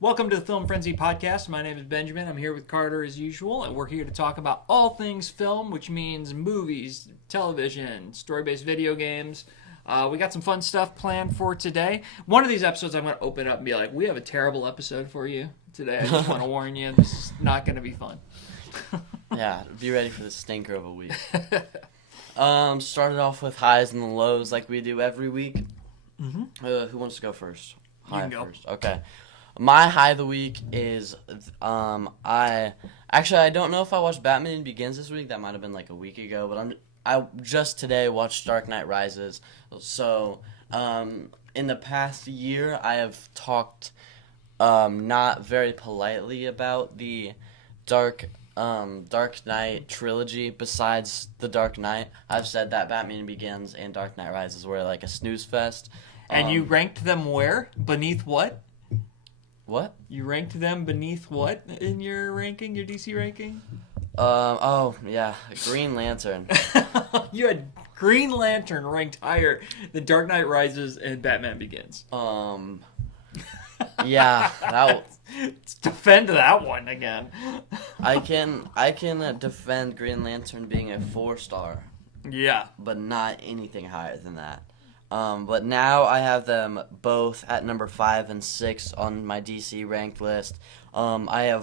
Welcome to the Film Frenzy Podcast. My name is Benjamin. I'm here with Carter as usual, and we're here to talk about all things film, which means movies, television, story-based video games. We got some fun stuff planned for today. One of these episodes I'm going to open up and be like, we have a terrible episode for you today. I just want to warn you, this is not going to be fun. Yeah, be ready for the stinker of a week. Started off with highs and the lows like we do every week. Mm-hmm. Who wants to go first? You can go. First. Okay. My high of the week is I don't know if I watched Batman Begins this week. That might have been like a week ago, but I just today watched Dark Knight Rises. So in the past year, I have talked not very politely about the Dark Knight trilogy. Besides the Dark Knight, I've said that Batman Begins and Dark Knight Rises were like a snooze fest. And you ranked them where? Beneath what? What? You ranked them beneath what in your ranking, your DC ranking? Oh, yeah, Green Lantern. You had Green Lantern ranked higher than Dark Knight Rises and Batman Begins. Yeah, Let's defend that one again. I can defend Green Lantern being a 4-star, Yeah. but not anything higher than that. But now I have them both at number 5 and 6 on my DC ranked list. I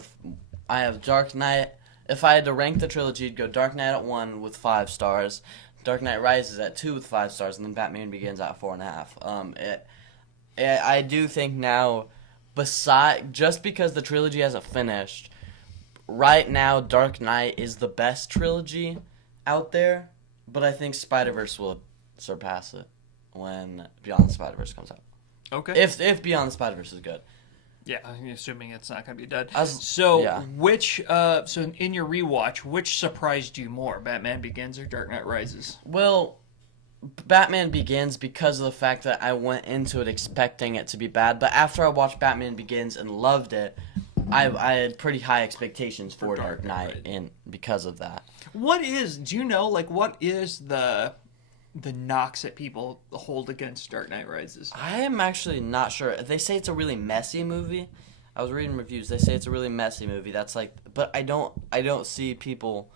have Dark Knight. If I had to rank the trilogy, it'd go Dark Knight at 1 with 5 stars, Dark Knight Rises at 2 with 5 stars, and then Batman Begins at 4.5. I do think now, just because the trilogy hasn't finished, right now Dark Knight is the best trilogy out there, but I think Spider-Verse will surpass it when Beyond the Spider-Verse comes out. Okay. If Beyond the Spider-Verse is good. Yeah, I'm assuming it's not going to be dead. Yeah. So in your rewatch, which surprised you more, Batman Begins or Dark Knight Rises? Well, Batman Begins because of the fact that I went into it expecting it to be bad, but after I watched Batman Begins and loved it, I had pretty high expectations for Dark Knight, and because of that. What is the knocks that people hold against Dark Knight Rises? I am actually not sure. They say it's a really messy movie. I was reading reviews. They say it's a really messy movie. That's like, but I don't see people,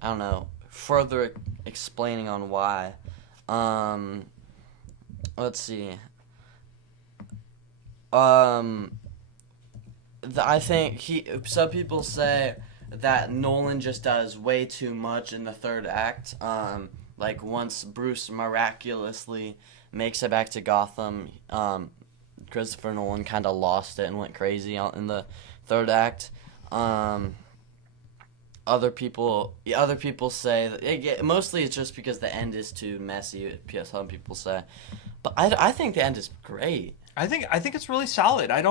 I don't know, further explaining on why. Let's see. I think some people say that Nolan just does way too much in the third act. Like once Bruce miraculously makes it back to Gotham, Christopher Nolan kind of lost it and went crazy in the third act. Other people say that mostly it's just because the end is too messy. Some people say, but I think the end is great. I think it's really solid. I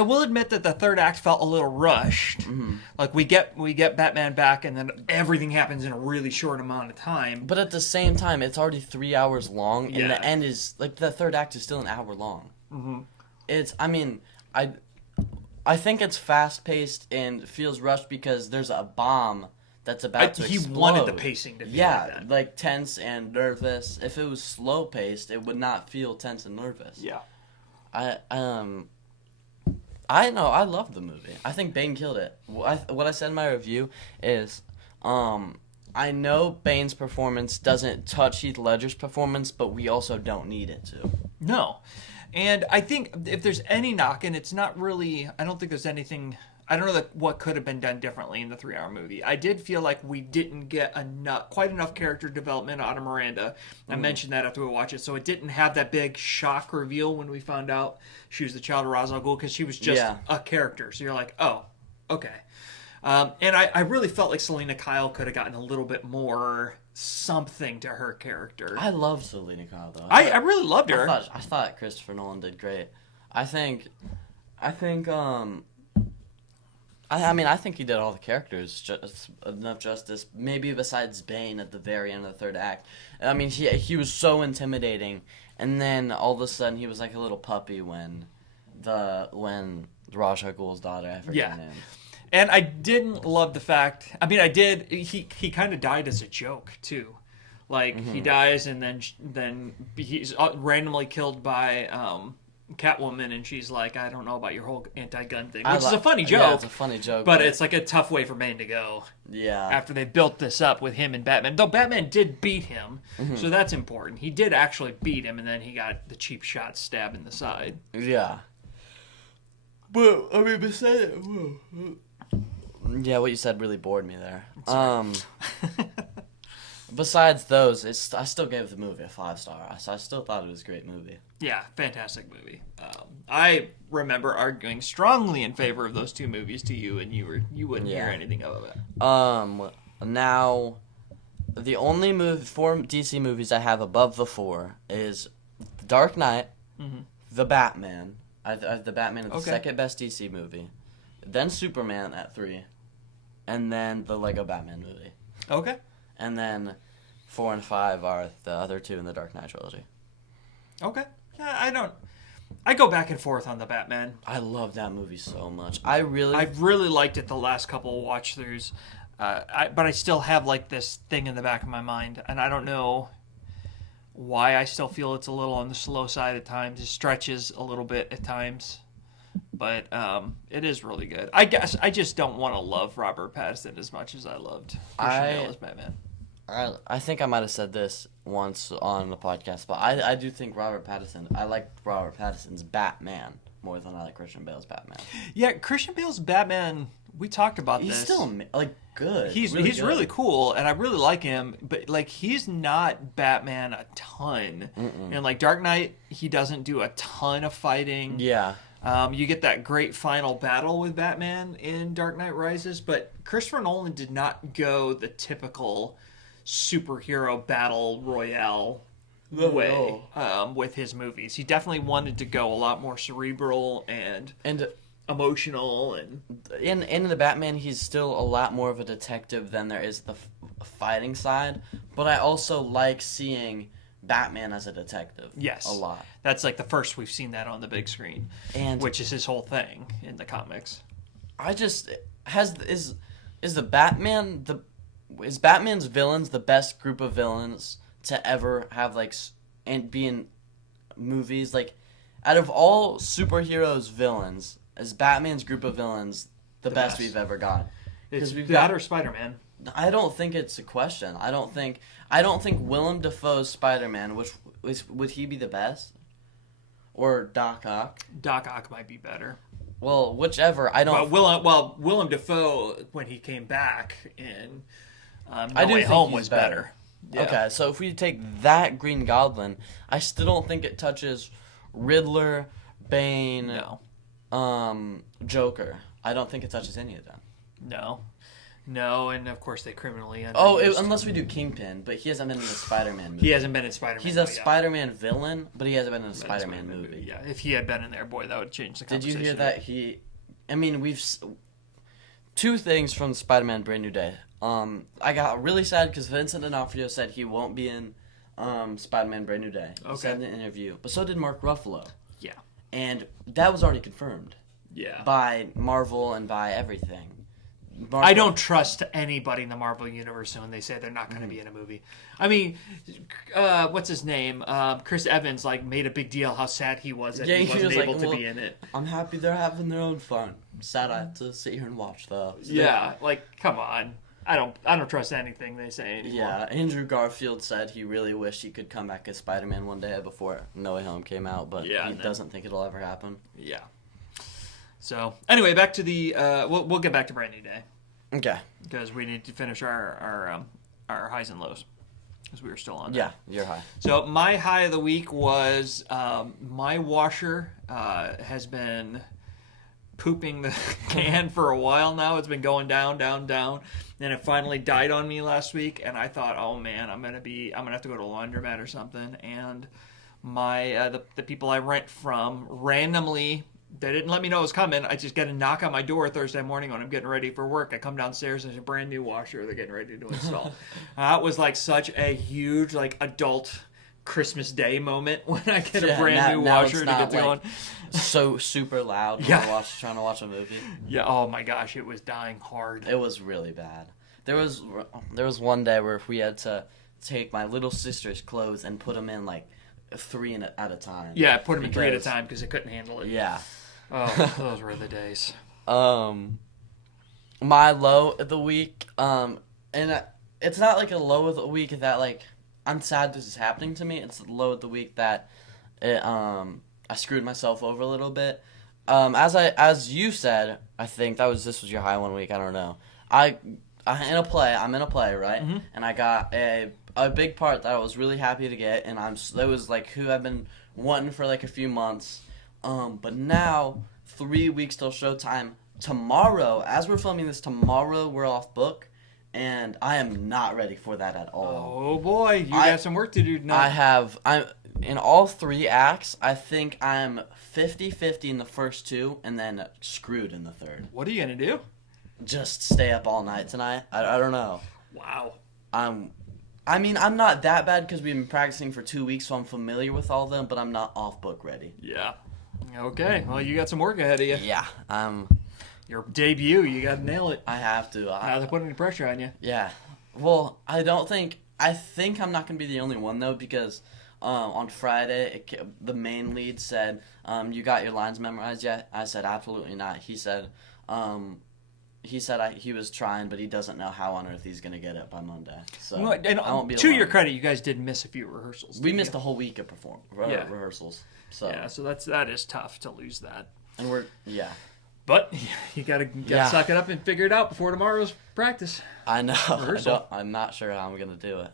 will admit that the third act felt a little rushed. Mm-hmm. Like we get Batman back, and then everything happens in a really short amount of time. But at the same time, it's already 3 hours long, and Yeah. the end is like the third act is still an hour long. Mm-hmm. I think it's fast paced and feels rushed because there's a bomb that's about to explode. He wanted the pacing to be like that. like tense and nervous. If it was slow paced, it would not feel tense and nervous. Yeah. I love the movie. I think Bane killed it. What I said in my review is, I know Bane's performance doesn't touch Heath Ledger's performance, but we also don't need it to. No. And I think if there's any knock, and it's not really, I don't think there's anything, I don't know what could have been done differently in the 3-hour movie. I did feel like we didn't get quite enough character development out of Miranda. I mentioned that after we watched it. So it didn't have that big shock reveal when we found out she was the child of Ra's al Ghul, because she was just a character. So you're like, oh, okay. And I really felt like Selena Kyle could have gotten a little bit more something to her character. I love Selena Kyle though. I really loved her. I thought Christopher Nolan did great. I think I think he did all the characters just enough justice. Maybe besides Bane at the very end of the third act. I mean, he was so intimidating, and then all of a sudden he was like a little puppy when Ra's al Ghul's daughter, I forget her name. And I didn't love the fact. I mean, I did. He kind of died as a joke too. Like he dies, and then he's randomly killed by Catwoman, and she's like, I don't know about your whole anti-gun thing, I which is a funny joke. Yeah, it's a funny joke. But it's like a tough way for Bane to go. Yeah. After they built this up with him and Batman. Though Batman did beat him, so that's important. He did actually beat him, and then he got the cheap shot stab in the side. Yeah. But, I mean, besides... Yeah, what you said really bored me there. Besides those, I still gave the movie a 5-star. I still thought it was a great movie. Yeah, fantastic movie. I remember arguing strongly in favor of those two movies to you, and you wouldn't hear anything of it. Now, the only 4 DC movies I have above the 4 is The Dark Knight, The Batman. The Batman is the second best DC movie. Then Superman at 3. And then the Lego Batman movie. Okay. And then 4 and 5 are the other 2 in the Dark Knight trilogy. Okay. Yeah, I go back and forth on the Batman. I love that movie so much. I really liked it the last couple of watch throughs, but I still have like this thing in the back of my mind, and I don't know why I still feel it's a little on the slow side at times. It stretches a little bit at times, but it is really good. I guess I just don't want to love Robert Pattinson as much as I loved Christian Bale as Batman. I think I might have said this once on the podcast, but I do think I like Robert Pattinson's Batman more than I like Christian Bale's Batman. Yeah, Christian Bale's Batman, we talked about he's this. He's still, like, good. He's really cool, and I really like him, but, like, he's not Batman a ton. And, like, Dark Knight, he doesn't do a ton of fighting. Yeah. You get that great final battle with Batman in Dark Knight Rises, but Christopher Nolan did not go the typical superhero battle royale way with his movies. He definitely wanted to go a lot more cerebral and emotional. And in the Batman, he's still a lot more of a detective than there is the fighting side. But I also like seeing Batman as a detective. Yes, a lot. That's like the first we've seen that on the big screen, and which is his whole thing in the comics. Is Batman's villains the best group of villains to ever have and be in movies? Like, out of all superheroes' villains, is Batman's group of villains the best we've ever got? It's that or Spider-Man. I don't think it's a question. I don't think Willem Dafoe's Spider-Man, would he be the best? Or Doc Ock? Doc Ock might be better. Well, whichever. I don't. Willem Dafoe, when he came back in No Way Home, was better. Yeah. Okay, so if we take that Green Goblin, I still don't think it touches Riddler, Bane, Joker. I don't think it touches any of them. No, and of course they criminally unless we do Kingpin, but he hasn't been in a Spider-Man movie. He hasn't been in Spider-Man. He's a Spider-Man villain, but he hasn't been in a Spider-Man movie. Yeah, if he had been in there, boy, that would change the conversation. Did you hear that we've... 2 things from Spider-Man Brand New Day. I got really sad because Vincent D'Onofrio said he won't be in Spider-Man Brand New Day. He said in an interview. But so did Mark Ruffalo. Yeah. And that was already confirmed. Yeah. By Marvel and by everything. I don't trust anybody in the Marvel Universe when they say they're not going to be in a movie. I mean, what's his name? Chris Evans made a big deal how sad he was that he wasn't able to be in it. I'm happy they're having their own fun. Sad I have to sit here and watch though. So yeah, come on. I don't trust anything they say anymore. Yeah, Andrew Garfield said he really wished he could come back as Spider-Man one day before No Way Home came out, but he doesn't think it'll ever happen. Yeah. So anyway, back to the we'll get back to Brand New Day. Okay. Because we need to finish our highs and lows, because we were still on. Yeah, you're high. So my high of the week was my washer has been pooping the can for a while now. It's been going down, down, down, and it finally died on me last week. And I thought, oh man, I'm gonna have to go to a laundromat or something. And my the people I rent from randomly. They didn't let me know it was coming. I just get a knock on my door Thursday morning when I'm getting ready for work. I come downstairs and there's a brand new washer they're getting ready to install. It was such a huge adult Christmas Day moment when I get a brand new washer to get going. So super loud when trying to watch a movie. Yeah. Oh my gosh, it was dying hard. It was really bad. There was one day where we had to take my little sister's clothes and put them in 3 at a time. Yeah, put them in 3 at a Because- time because they couldn't handle it. Yeah. Oh, those were the days. My low of the week, and it's not like a low of the week that like I'm sad this is happening to me. It's the low of the week that I screwed myself over a little bit. As you said, I think this was your high one week. I don't know. I'm in a play, right? Mm-hmm. And I got a big part that I was really happy to get, and it was like who I've been wanting for like a few months. But now 3 weeks till showtime. Tomorrow, as we're filming this, tomorrow we're off book, and I am not ready for that at all. Oh boy, you got some work to do tonight. I'm in all 3 acts. I think I'm 50-50 in the first 2, and then screwed in the third. What are you gonna do? Just stay up all night tonight. I don't know. Wow. I'm not that bad because we've been practicing for 2 weeks, so I'm familiar with all of them, but I'm not off book ready. Yeah. Okay. Well, you got some work ahead of you. Yeah. Your debut, you got to nail it. I have to. Not to put any pressure on you. Yeah. Well, I think I'm not going to be the only one, though, because on Friday, the main lead said, you got your lines memorized yet? I said, absolutely not. He said he was trying, but he doesn't know how on earth he's going to get it by Monday. So and I won't be to alone. your credit, you guys did miss a few rehearsals. We missed a whole week of rehearsals. So Yeah, so that is tough to lose that. and yeah. But you gotta suck it up and figure it out before tomorrow's practice. I know. Rehearsal. I'm not sure how I'm going to do it.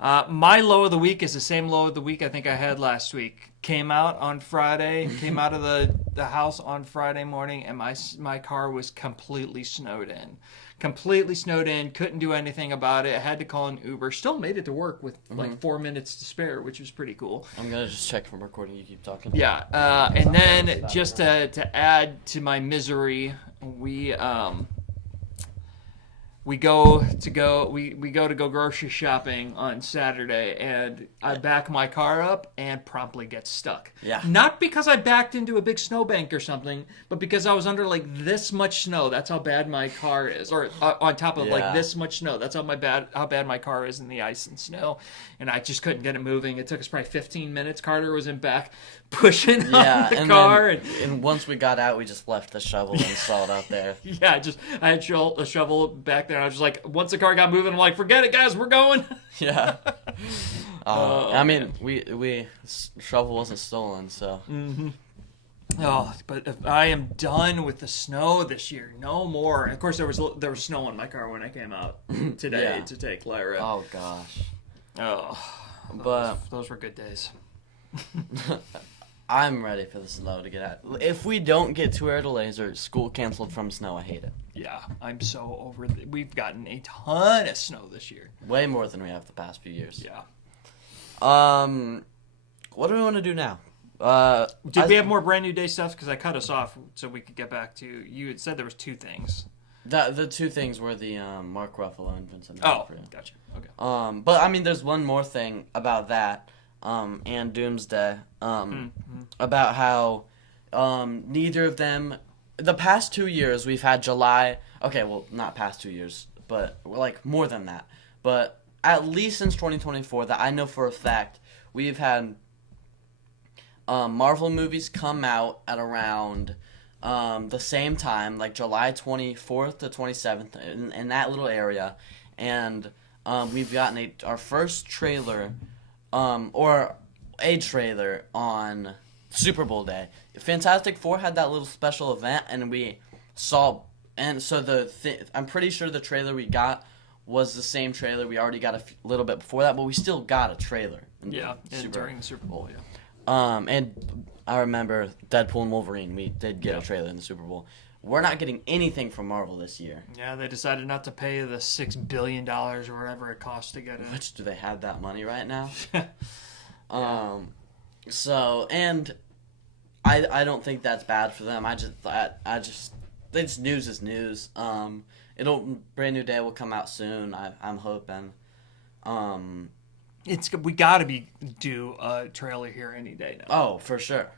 My low of the week is the same low of the week I think I had last week. Came out on Friday, came out of the house on Friday morning, and my car was completely snowed in. Completely snowed in, couldn't do anything about it. I had to call an Uber. Still made it to work with like 4 minutes to spare, which was pretty cool. I'm going to just check from recording. You keep talking. Yeah, and then just to add to my misery, we go to go grocery shopping on Saturday, and I back my car up and promptly get stuck. Yeah. Not because I backed into a big snowbank or something, but because I was under like this much snow. That's how bad my car is, or on top of like this much snow. That's how bad my car is in the ice and snow, and I just couldn't get it moving. It took us probably 15 minutes. Carter was in back pushing on the car, and once we got out, we just left the shovel installed out there. Yeah, I had a shovel back there. And I was just like, once the car got moving, I'm like, forget it, guys, we're going. Yeah. I mean, we shovel wasn't stolen, so. Mm-hmm. Oh, but if I am done with the snow this year. No more. And of course, there was snow on my car when I came out today to take Lyra. Oh gosh. Oh, but those were good days. I'm ready for the snow to get out. If we don't get 2 air delays or school canceled from snow, I hate it. Yeah, I'm so over it. We've gotten a ton of snow this year. Way more than we have the past few years. Yeah. What do we want to do now? Did we have more brand new day stuff? Because I cut us off so we could get back to. You had said there was 2 things. The 2 things were the Mark Ruffalo and Vincent Oh, D'Onofrio. gotcha. Okay. But I mean, there's one more thing about that. And Doomsday, about how neither of them, the past 2 years we've had July, okay, well, not past 2 years, but like more than that, but at least since 2024 that I know for a fact, we've had Marvel movies come out at around the same time, like July 24th to 27th, in that little area, and we've gotten our first trailer or a trailer on Super Bowl day. Fantastic Four had that little special event, and we saw, and so I'm pretty sure the trailer we got was the same trailer we already got a little bit before that, but we still got a trailer. During the Super Bowl, yeah. And I remember Deadpool and Wolverine, we did get a trailer in the Super Bowl. We're not getting anything from Marvel this year. Yeah, they decided not to pay the $6 billion or whatever it costs to get it. Which, do they have that money right now? So, and I don't think that's bad for them. It's news is news. Brand new day will come out soon. I'm hoping. We gotta be due a trailer here any day now. Oh, for sure.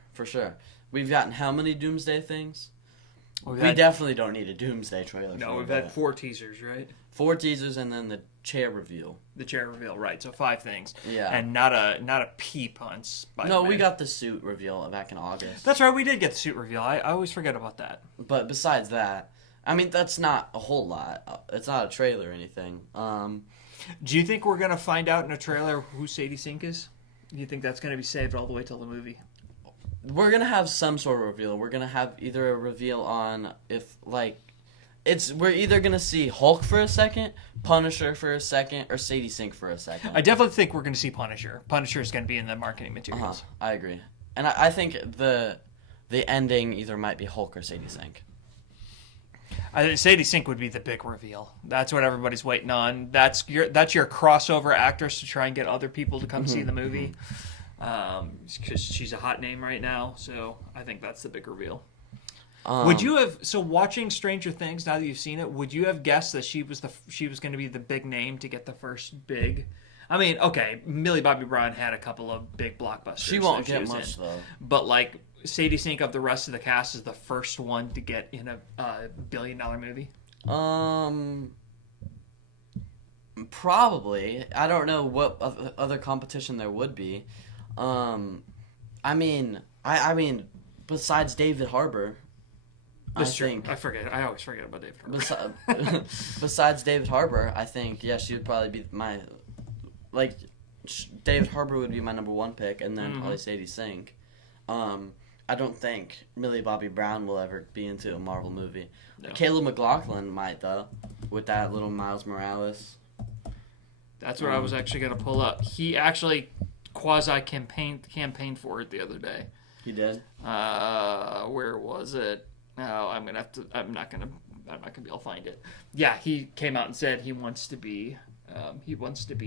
We've gotten how many Doomsday things? We've We had- definitely don't need a Doomsday trailer. No, for we've that. had 4 teasers, right? 4 teasers and then the chair reveal. The chair reveal, right? So 5 things. Yeah. And not a peep on Spider-Man. No, we got the suit reveal back in August. That's right. We did get the suit reveal. I always forget about that. But besides that, I mean, that's not a whole lot. It's not a trailer or anything. Do you think we're gonna find out in a trailer who Sadie Sink is? Do you think that's gonna be saved all the way till the movie? We're gonna have some sort of reveal. We're gonna have either a reveal on if like we're either gonna see Hulk for a second, Punisher for a second, or Sadie Sink for a second. I definitely think we're gonna see Punisher. Punisher is gonna be in the marketing materials. I agree, and I think the ending either might be Hulk or Sadie Sink. I think Sadie Sink would be the big reveal. That's what everybody's waiting on. That's your crossover actress to try and get other people to come see the movie. Because she's a hot name right now, so I think that's the big reveal. Would you have watching Stranger Things now that you've seen it? Would you have guessed that she was going to be the big name to get the first big? I mean, okay, Millie Bobby Brown had a couple of big blockbusters. She won't that get was much in. though. But like Sadie Sink of the rest of the cast is the first one to get in a $1 billion movie. Probably. I don't know what other competition there would be. I mean, besides David Harbour, That's I true. think. I forget. I always forget about David Harbour. Besides David Harbour, I think she would probably be my David Harbour would be my number 1 pick, and then probably Sadie Sink. I don't think Millie Bobby Brown will ever be into a Marvel movie. No. Caleb McLaughlin might though, with that little Miles Morales. That's what I was actually going to pull up. He actually campaigned for it the other day. He did. Where was it? No, I'm not gonna be able to find it. Yeah, he came out and said he wants to be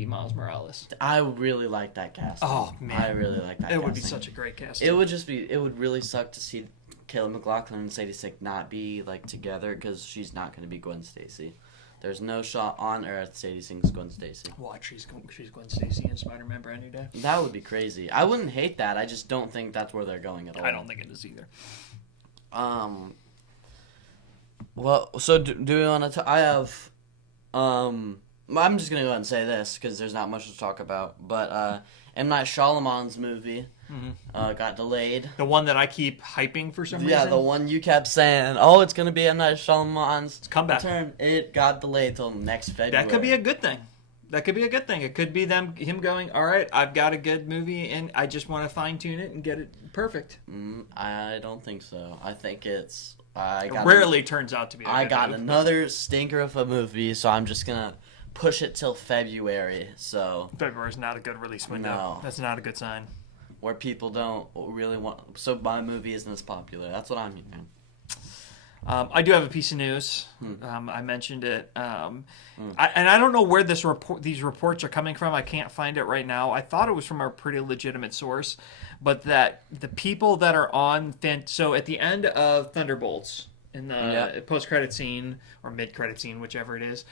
Miles Morales. I really like that cast. Oh man, I really like that. It would be casting. such a great cast. It would really suck to see Caleb McLaughlin and Sadie Sink not be like together because she's not going to be Gwen Stacy. There's no shot on earth Sadie Sink's Gwen Stacy. Watch, she's Gwen Stacy in Spider-Man Brand New Day. That would be crazy. I wouldn't hate that. I just don't think that's where they're going at all. I don't think it is either. Well, so do we want to? I have. I'm just gonna go ahead and say this because there's not much to talk about. But M. Night Shyamalan's movie got delayed. The one that I keep hyping for some reason. Yeah, the one you kept saying, "Oh, it's gonna be M. Night Shyamalan's comeback." Return. It got delayed till next February. That could be a good thing. It could be him going, all right, I've got a good movie, and I just want to fine tune it and get it perfect. I don't think so. I think it's. It rarely turns out to be. I got another stinker of a movie, so I'm just gonna push it till February. So February's not a good release window. No. That's not a good sign. Where people don't really want. So my movie isn't as popular. That's what I'm hearing. I do have a piece of news. I mentioned it, and I don't know where these reports are coming from. I can't find it right now. I thought it was from a pretty legitimate source, but that the people that are on so at the end of Thunderbolts in the post-credit scene or mid-credit scene, whichever it is,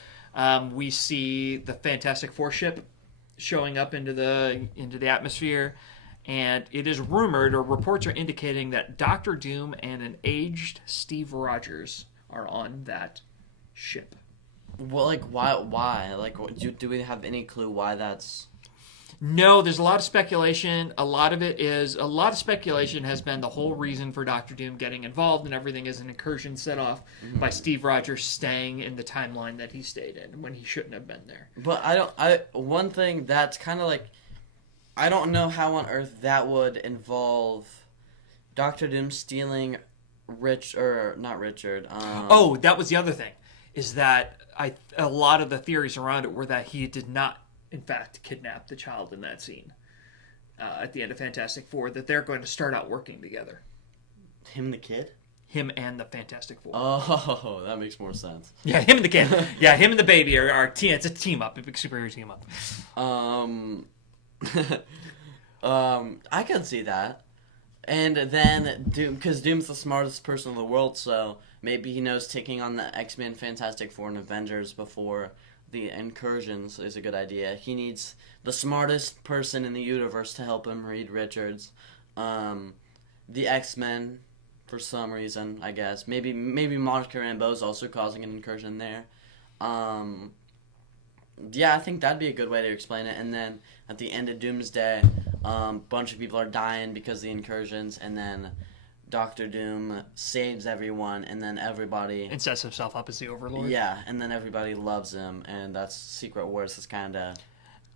we see the Fantastic Four ship showing up into the atmosphere. And it is rumored, or reports are indicating, that Doctor Doom and an aged Steve Rogers are on that ship. Well, like, why? Like, do we have any clue why that's... No, there's a lot of speculation. A lot of speculation has been the whole reason for Doctor Doom getting involved, and everything is an incursion set off by Steve Rogers staying in the timeline that he stayed in when he shouldn't have been there. But one thing that's kind of like... I don't know how on earth that would involve Doctor Doom stealing not Richard. That was the other thing, is that a lot of the theories around it were that he did not, in fact, kidnap the child in that scene at the end of Fantastic Four. That they're going to start out working together. Him, the kid. Him and the Fantastic Four. Oh, that makes more sense. Yeah, him and the kid. Yeah, him and the baby are team. It's a team up, a big superhero team up. I can see that. And then Doom, because Doom's the smartest person in the world, so maybe he knows taking on the X-Men, Fantastic Four, and Avengers before the incursions is a good idea. He needs the smartest person in the universe to help him, Reed Richards. The X-Men for some reason, I guess. Maybe Monica Rambeau's also causing an incursion there. Yeah, I think that'd be a good way to explain it. And then at the end of Doomsday, bunch of people are dying because of the incursions, and then Doctor Doom saves everyone, and then everybody... And sets himself up as the Overlord. Yeah, and then everybody loves him, and that's Secret Wars. That's kind of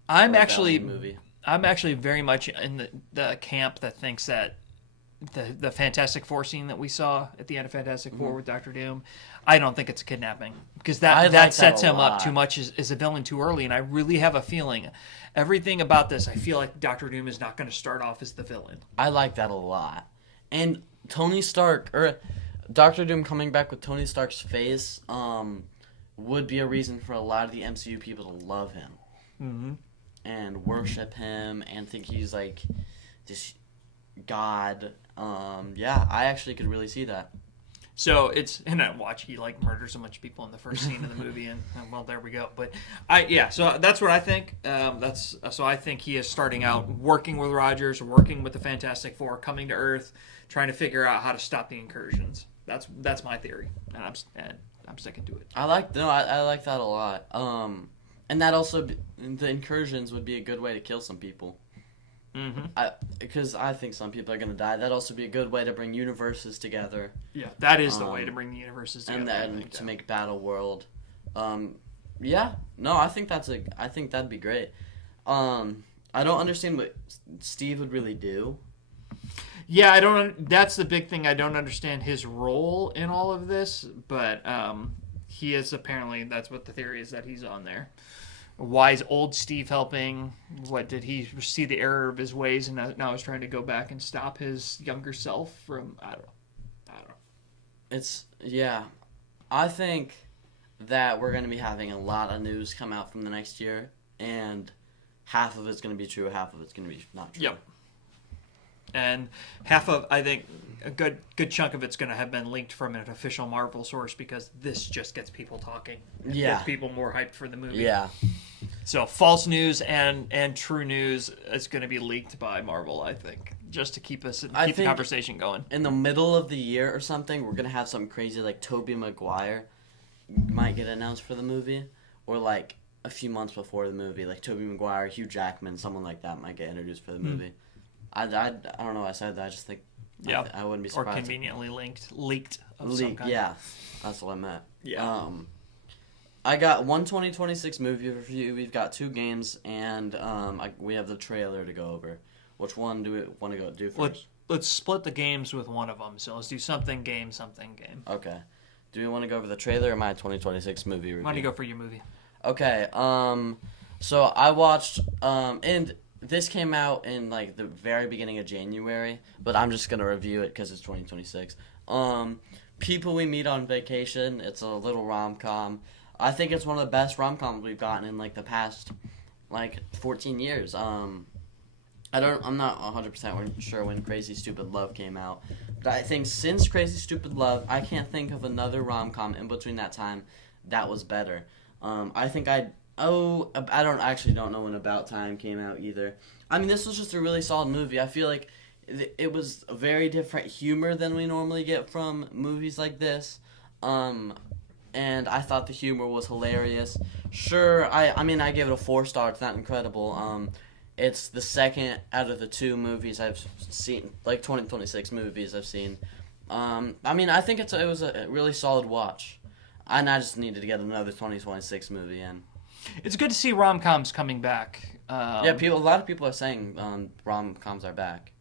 I'm movie. actually very much in the camp that thinks that the Fantastic Four scene that we saw at the end of Fantastic Four with Doctor Doom, I don't think it's a kidnapping, because that sets him up too much as a villain too early, and I really have a feeling everything about this, I feel like Doctor Doom is not going to start off as the villain. I like that a lot. And Tony Stark, or Doctor Doom coming back with Tony Stark's face, would be a reason for a lot of the MCU people to love him. Mm-hmm. And worship him and think he's like this god. Yeah, I actually could really see that. So and I watch he like murders a bunch of people in the first scene of the movie, and well, there we go. But so that's what I think. So I think he is starting out working with Rogers, working with the Fantastic Four, coming to Earth, trying to figure out how to stop the incursions. That's my theory, and I'm sticking to it. I like that a lot. And that also, the incursions would be a good way to kill some people. Mm-hmm. Because I think some people are going to die. That'd also be a good way to bring universes together. Yeah, that is the way to bring the universes together. And then to make Battle World. Yeah, no, I think that'd be great. I don't understand what Steve would really do. Yeah, I don't. That's the big thing. I don't understand his role in all of this, but he is apparently. That's what the theory is, that he's on there. Why is old Steve helping? What, did he see the error of his ways and now is trying to go back and stop his younger self from? I don't know. I think that we're going to be having a lot of news come out from the next year, and half of it's going to be true, half of it's going to be not true. Yep. And I think a good chunk of it's going to have been leaked from an official Marvel source, because this just gets people talking. Yeah. Gets people more hyped for the movie. Yeah. So false news and true news is going to be leaked by Marvel, I think, just to keep the conversation going. In the middle of the year or something, we're going to have something crazy like Tobey Maguire might get announced for the movie, or like a few months before the movie, like Tobey Maguire, Hugh Jackman, someone like that might get introduced for the movie. I don't know why I said that. I just think I wouldn't be surprised. Or conveniently leaked of some kind. Yeah, that's what I meant. Yeah. I got one 2026 movie review. We've got 2 games, and we have the trailer to go over. Which one do we want to do first? Let's split the games with one of them. So let's do something game. Okay. Do we want to go over the trailer or my 2026 movie review? Why don't you go for your movie? Okay. So I watched and this came out in like the very beginning of January, but I'm just gonna review it because it's 2026. People We Meet on Vacation. It's a little rom-com. I think it's one of the best rom-coms we've gotten in like the past 14 years. I'm not 100% sure when Crazy Stupid Love came out, but I think since Crazy Stupid Love, I can't think of another rom-com in between that time that was better. I don't know when About Time came out either. I mean, this was just a really solid movie. I feel like it was a very different humor than we normally get from movies like this. And I thought the humor was hilarious. Sure, I mean, I gave it a 4-star. It's not incredible. It's the second out of the 2 movies I've seen, like 2026 movies I've seen. I mean, I think it was a really solid watch. And I just needed to get another 2026 movie in. It's good to see rom-coms coming back. A lot of people are saying rom-coms are back.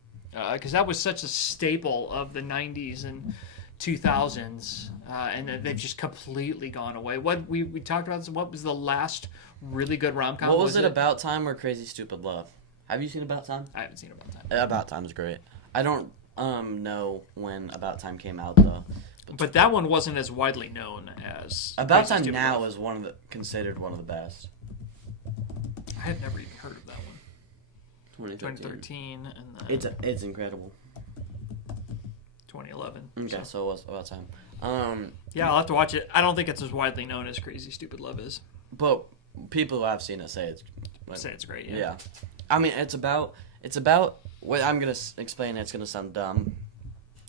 Because that was such a staple of the 90s and 2000s, and they've just completely gone away. What we talked about this. What was the last really good rom-com? What was it, About Time or Crazy Stupid Love? Have you seen About Time? I haven't seen About Time. About Time's great. I don't know when About Time came out though. But that one wasn't as widely known as About Time now is considered one of the best. I had never even heard of that one. 2013 and then it's incredible. 2011. Okay, so it was About Time. Yeah, I'll have to watch it. I don't think it's as widely known as Crazy Stupid Love is. But people who have seen it say it's great. Yeah. I mean, it's about what I'm gonna explain. It's gonna sound dumb.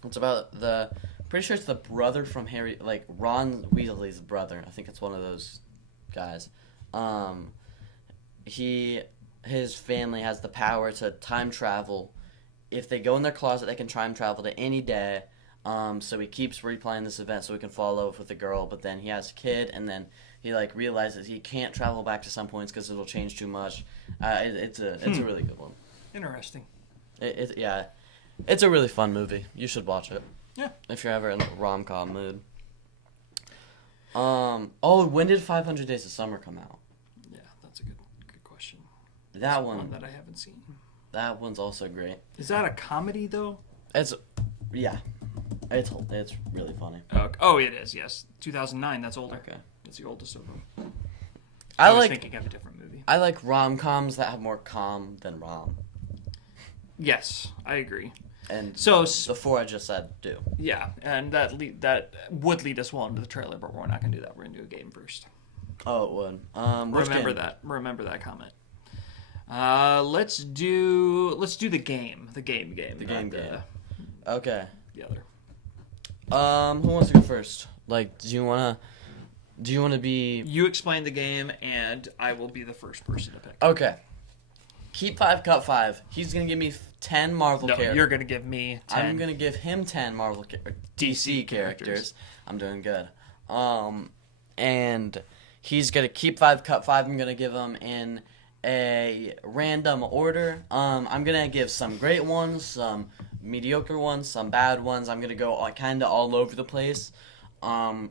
It's about pretty sure it's the brother from Harry, like Ron Weasley's brother. I think it's one of those guys. His family has the power to time travel. If they go in their closet, they can time travel to any day. So he keeps replaying this event so he can fall in love with the girl, but then he has a kid, and then he like realizes he can't travel back to some points because it'll change too much. It's a really good one. Interesting. It's a really fun movie. You should watch it. Yeah. If you're ever in a rom-com mood. When did 500 Days of Summer come out? Yeah, that's a good question. That one that I haven't seen. That one's also great. Is that a comedy though? It's really funny. Oh, it is. Yes, 2009. That's older. Okay. That's the oldest of them. I was like thinking of a different movie. I like rom-coms that have more com than rom. Yes, I agree. And so the four I just said do. Yeah, and that would lead us well into the trailer, but we're not going to do that. We're going to do a game first. Oh, it would. Remember that. Remember that comment. Let's do the game. The game. The game. Okay. The other. Who wants to go first? Like, do you wanna be? You explain the game, and I will be the first person to pick. Okay. Keep 5, cut 5. He's gonna give me 10 Marvel characters. You're gonna give me 10. I'm gonna give him 10 Marvel DC characters. I'm doing good. And he's gonna keep 5, cut 5. I'm gonna give him in a random order. I'm gonna give some great ones, some mediocre ones, some bad ones. I'm gonna go kind of all over the place. And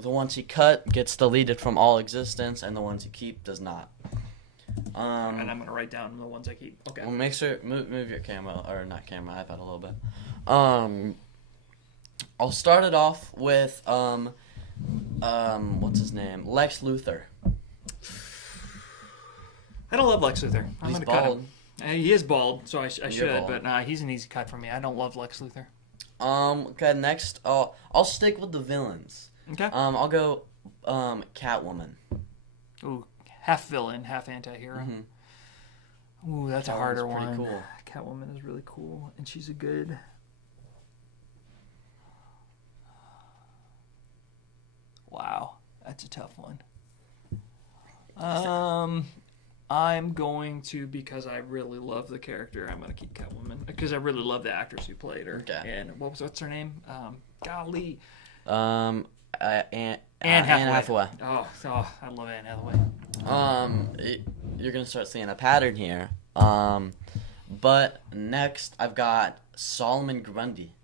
the ones he cut gets deleted from all existence, and the ones he keep does not. And I'm gonna write down the ones I keep. Okay. Well, make sure move your camera, or not camera, iPad a little bit. I'll start it off with what's his name? Lex Luthor. I don't love Lex Luthor. I'm He's gonna bald. cut him. He is bald, so I should, bald. but nah, he's an easy cut for me. I don't love Lex Luthor. Okay, next, I'll stick with the villains. Okay. I'll go, Catwoman. Ooh, half villain, half anti-hero. Mm-hmm. Ooh, that's a harder one. Cool. Catwoman is really cool, and she's a good. Wow, that's a tough one. I'm going to, because I really love the character, I'm going to keep Catwoman because I really love the actress who played her. Okay. And what's her name? Golly. Anne Hathaway. Hathaway. Oh, I love Anne Hathaway. You're gonna start seeing a pattern here. But next I've got Solomon Grundy.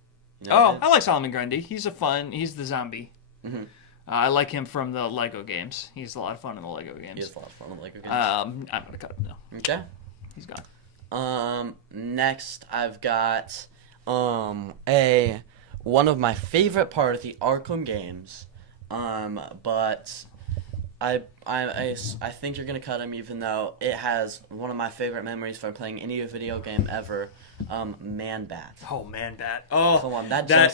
You know I like Solomon Grundy. He's he's the zombie. Mm-hmm. I like him from the Lego games. He's a lot of fun in the Lego games. He has a lot of fun in Lego games. I'm gonna cut him now. Okay. He's gone. Next I've got one of my favorite part of the Arkham games. But I think you're gonna cut him, even though it has one of my favorite memories from playing any video game ever. Man-Bat. Oh, Man-Bat. Oh, come on, that jump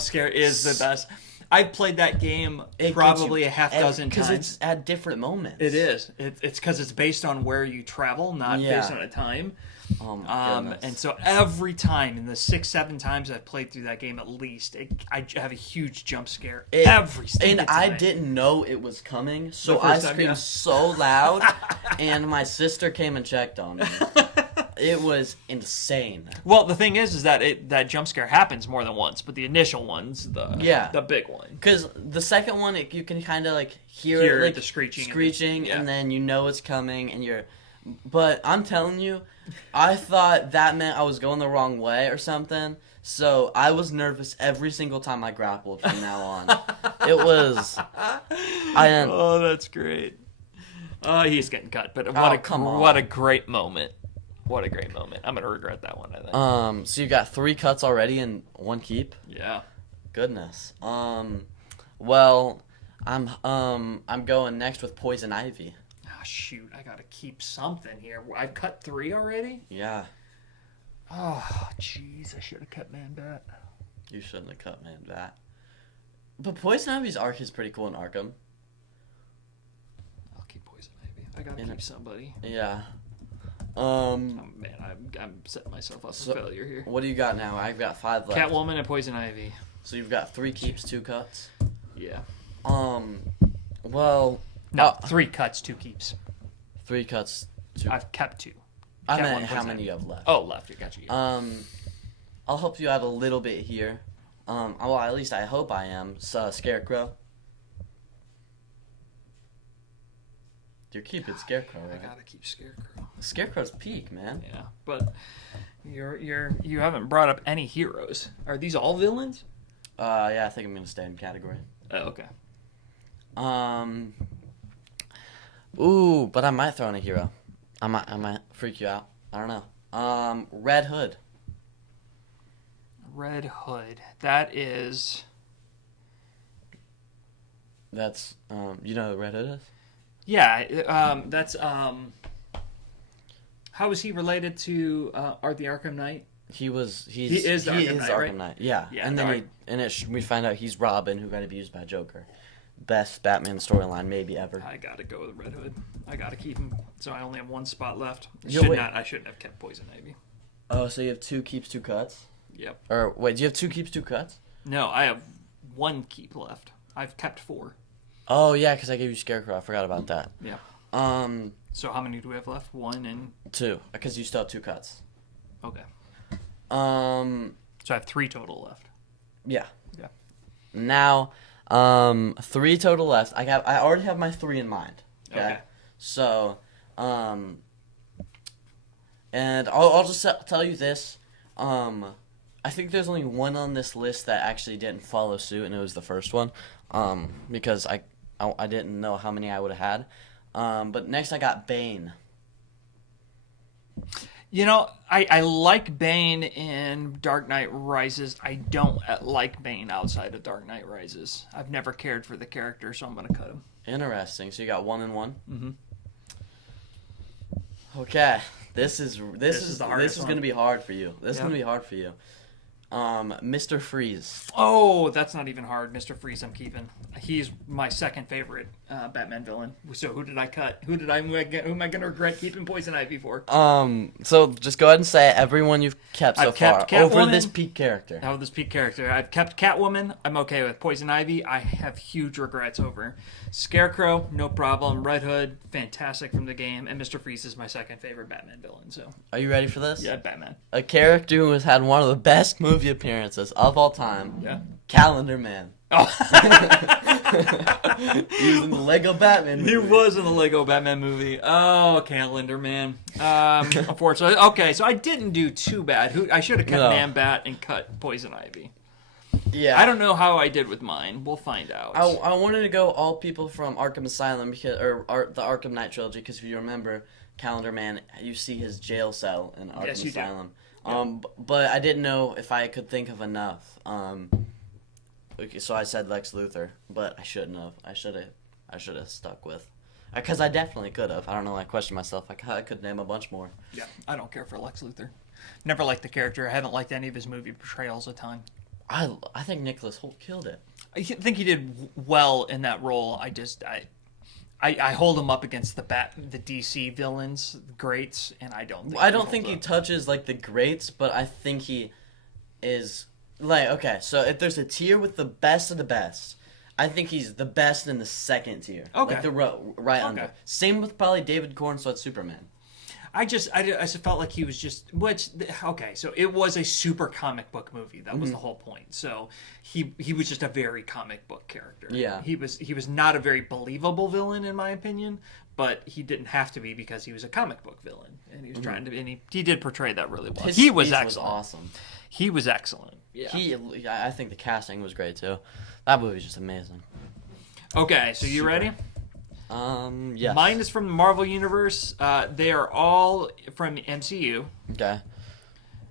scare is the best. I've played that game probably a half dozen times. Because it's at different moments. It is. It's because it's based on where you travel, not based on a time. Oh my goodness. And so every time, in the 6-7 times I've played through that game at least, I have a huge jump scare every single time. And I didn't know it was coming, so I screamed so loud, and my sister came and checked on me. It was insane. Well, the thing is that that jump scare happens more than once, but the initial one's the big one. Because the second one, you can kind of like hear it, like, the screeching, and then you know it's coming, and you're. But I'm telling you, I thought that meant I was going the wrong way or something. So I was nervous every single time I grappled from now on. It was. Oh, that's great. He's getting cut, but what a great moment. What a great moment. I'm gonna regret that one, I think. So you got 3 cuts already and 1 keep? Yeah. Goodness. Well, I'm going next with Poison Ivy. Oh, shoot, I gotta keep something here. I've cut 3 already? Yeah. Oh, jeez, I should have cut Man-Bat. You shouldn't have cut Man-Bat. But Poison Ivy's arc is pretty cool in Arkham. I'll keep Poison Ivy. I gotta keep somebody. Yeah. Oh, man, I'm setting myself up for failure here. What do you got now? I've got 5 left. Catwoman and Poison Ivy. So you've got 3 keeps, 2 cuts. Yeah. Well. No, 3 cuts, 2 keeps. 3 cuts. 2. I've kept 2. I meant how many you have left. Oh, left. You got you. I'll help you out a little bit here. Well, at least I hope I am. So, Scarecrow. You're keeping Scarecrow, right? I gotta keep Scarecrow. Scarecrow's peak, man. Yeah, but you haven't brought up any heroes. Are these all villains? Yeah, I think I'm gonna stay in category. Oh, okay. Ooh, but I might throw in a hero. I might freak you out. I don't know. Red Hood. Red Hood. That is. That's you know who Red Hood is? Yeah, that's how is he related to Art the Arkham Knight? He is the Arkham Knight, right? Yeah. Yeah, And then we find out he's Robin who got abused by Joker. Best Batman storyline maybe ever. I gotta go with Red Hood. I gotta keep him. So I only have 1 spot left. I shouldn't have kept Poison Ivy. Oh, so you have 2 keeps, 2 cuts? Yep. Or wait, do you have 2 keeps, 2 cuts? No, I have 1 keep left. I've kept 4. Oh yeah, because I gave you Scarecrow. I forgot about that. Yeah. So how many do we have left? 1 and 2, because you still have 2 cuts. Okay. So I have 3 total left. Yeah. Yeah. Now, 3 total left. I already have my 3 in mind. Okay. So, and I'll just tell you this. I think there's only one on this list that actually didn't follow suit, and it was the first one. Because I didn't know how many I would have had. But next I got Bane. You know, I like Bane in Dark Knight Rises. I don't like Bane outside of Dark Knight Rises. I've never cared for the character, so I'm going to cut him. Interesting. So you got 1 and 1? Mm-hmm. Okay. This is going to be hard for you. This is going to be hard for you. Mr. Freeze. Oh, that's not even hard. Mr. Freeze I'm keeping. He's my second favorite Batman villain. So who did I cut? Who am I going to regret keeping Poison Ivy for? So just go ahead and say everyone you've kept so far over this peak character. Over this peak character. I've kept Catwoman. I'm okay with Poison Ivy. I have huge regrets over Scarecrow. No problem. Red Hood. Fantastic from the game. And Mr. Freeze is my second favorite Batman villain. So. Are you ready for this? Yeah, Batman. A character who has had one of the best movie appearances of all time. Yeah. Calendar Man. Oh. He was in the Lego Batman movie. He was in the Lego Batman movie. Oh, Calendar Man. Unfortunately. Okay, so I didn't do too bad. I should have cut Man-Bat and cut Poison Ivy. Yeah. I don't know how I did with mine. We'll find out. I wanted to go all people from Arkham Asylum or the Arkham Knight trilogy because if you remember, Calendar Man, you see his jail cell in Arkham Asylum. But I didn't know if I could think of enough. Okay, so I said Lex Luthor, but I shouldn't have. I should have stuck with, because I definitely could have. I don't know. I questioned myself. I could name a bunch more. Yeah, I don't care for Lex Luthor. Never liked the character. I haven't liked any of his movie portrayals a ton. I think Nicholas Hoult killed it. I think he did well in that role. I hold him up against the DC villains, greats, and I don't think he touches like the greats, but I think he is like, okay, so if there's a tier with the best of the best, I think he's the best in the second tier. Okay. Like the right under. Same with probably David Cornsweet's Superman. I just felt like he was just so it was a super comic book movie. That was the whole point. So he was just a very comic book character. Yeah. He was not a very believable villain in my opinion, but he didn't have to be because he was a comic book villain and he was trying to, and he did portray that really well. He was excellent. Was awesome. He was excellent. Yeah. I think the casting was great too. That movie was just amazing. Okay, so you ready? Yes. Mine is from the Marvel Universe. They are all from MCU. Okay.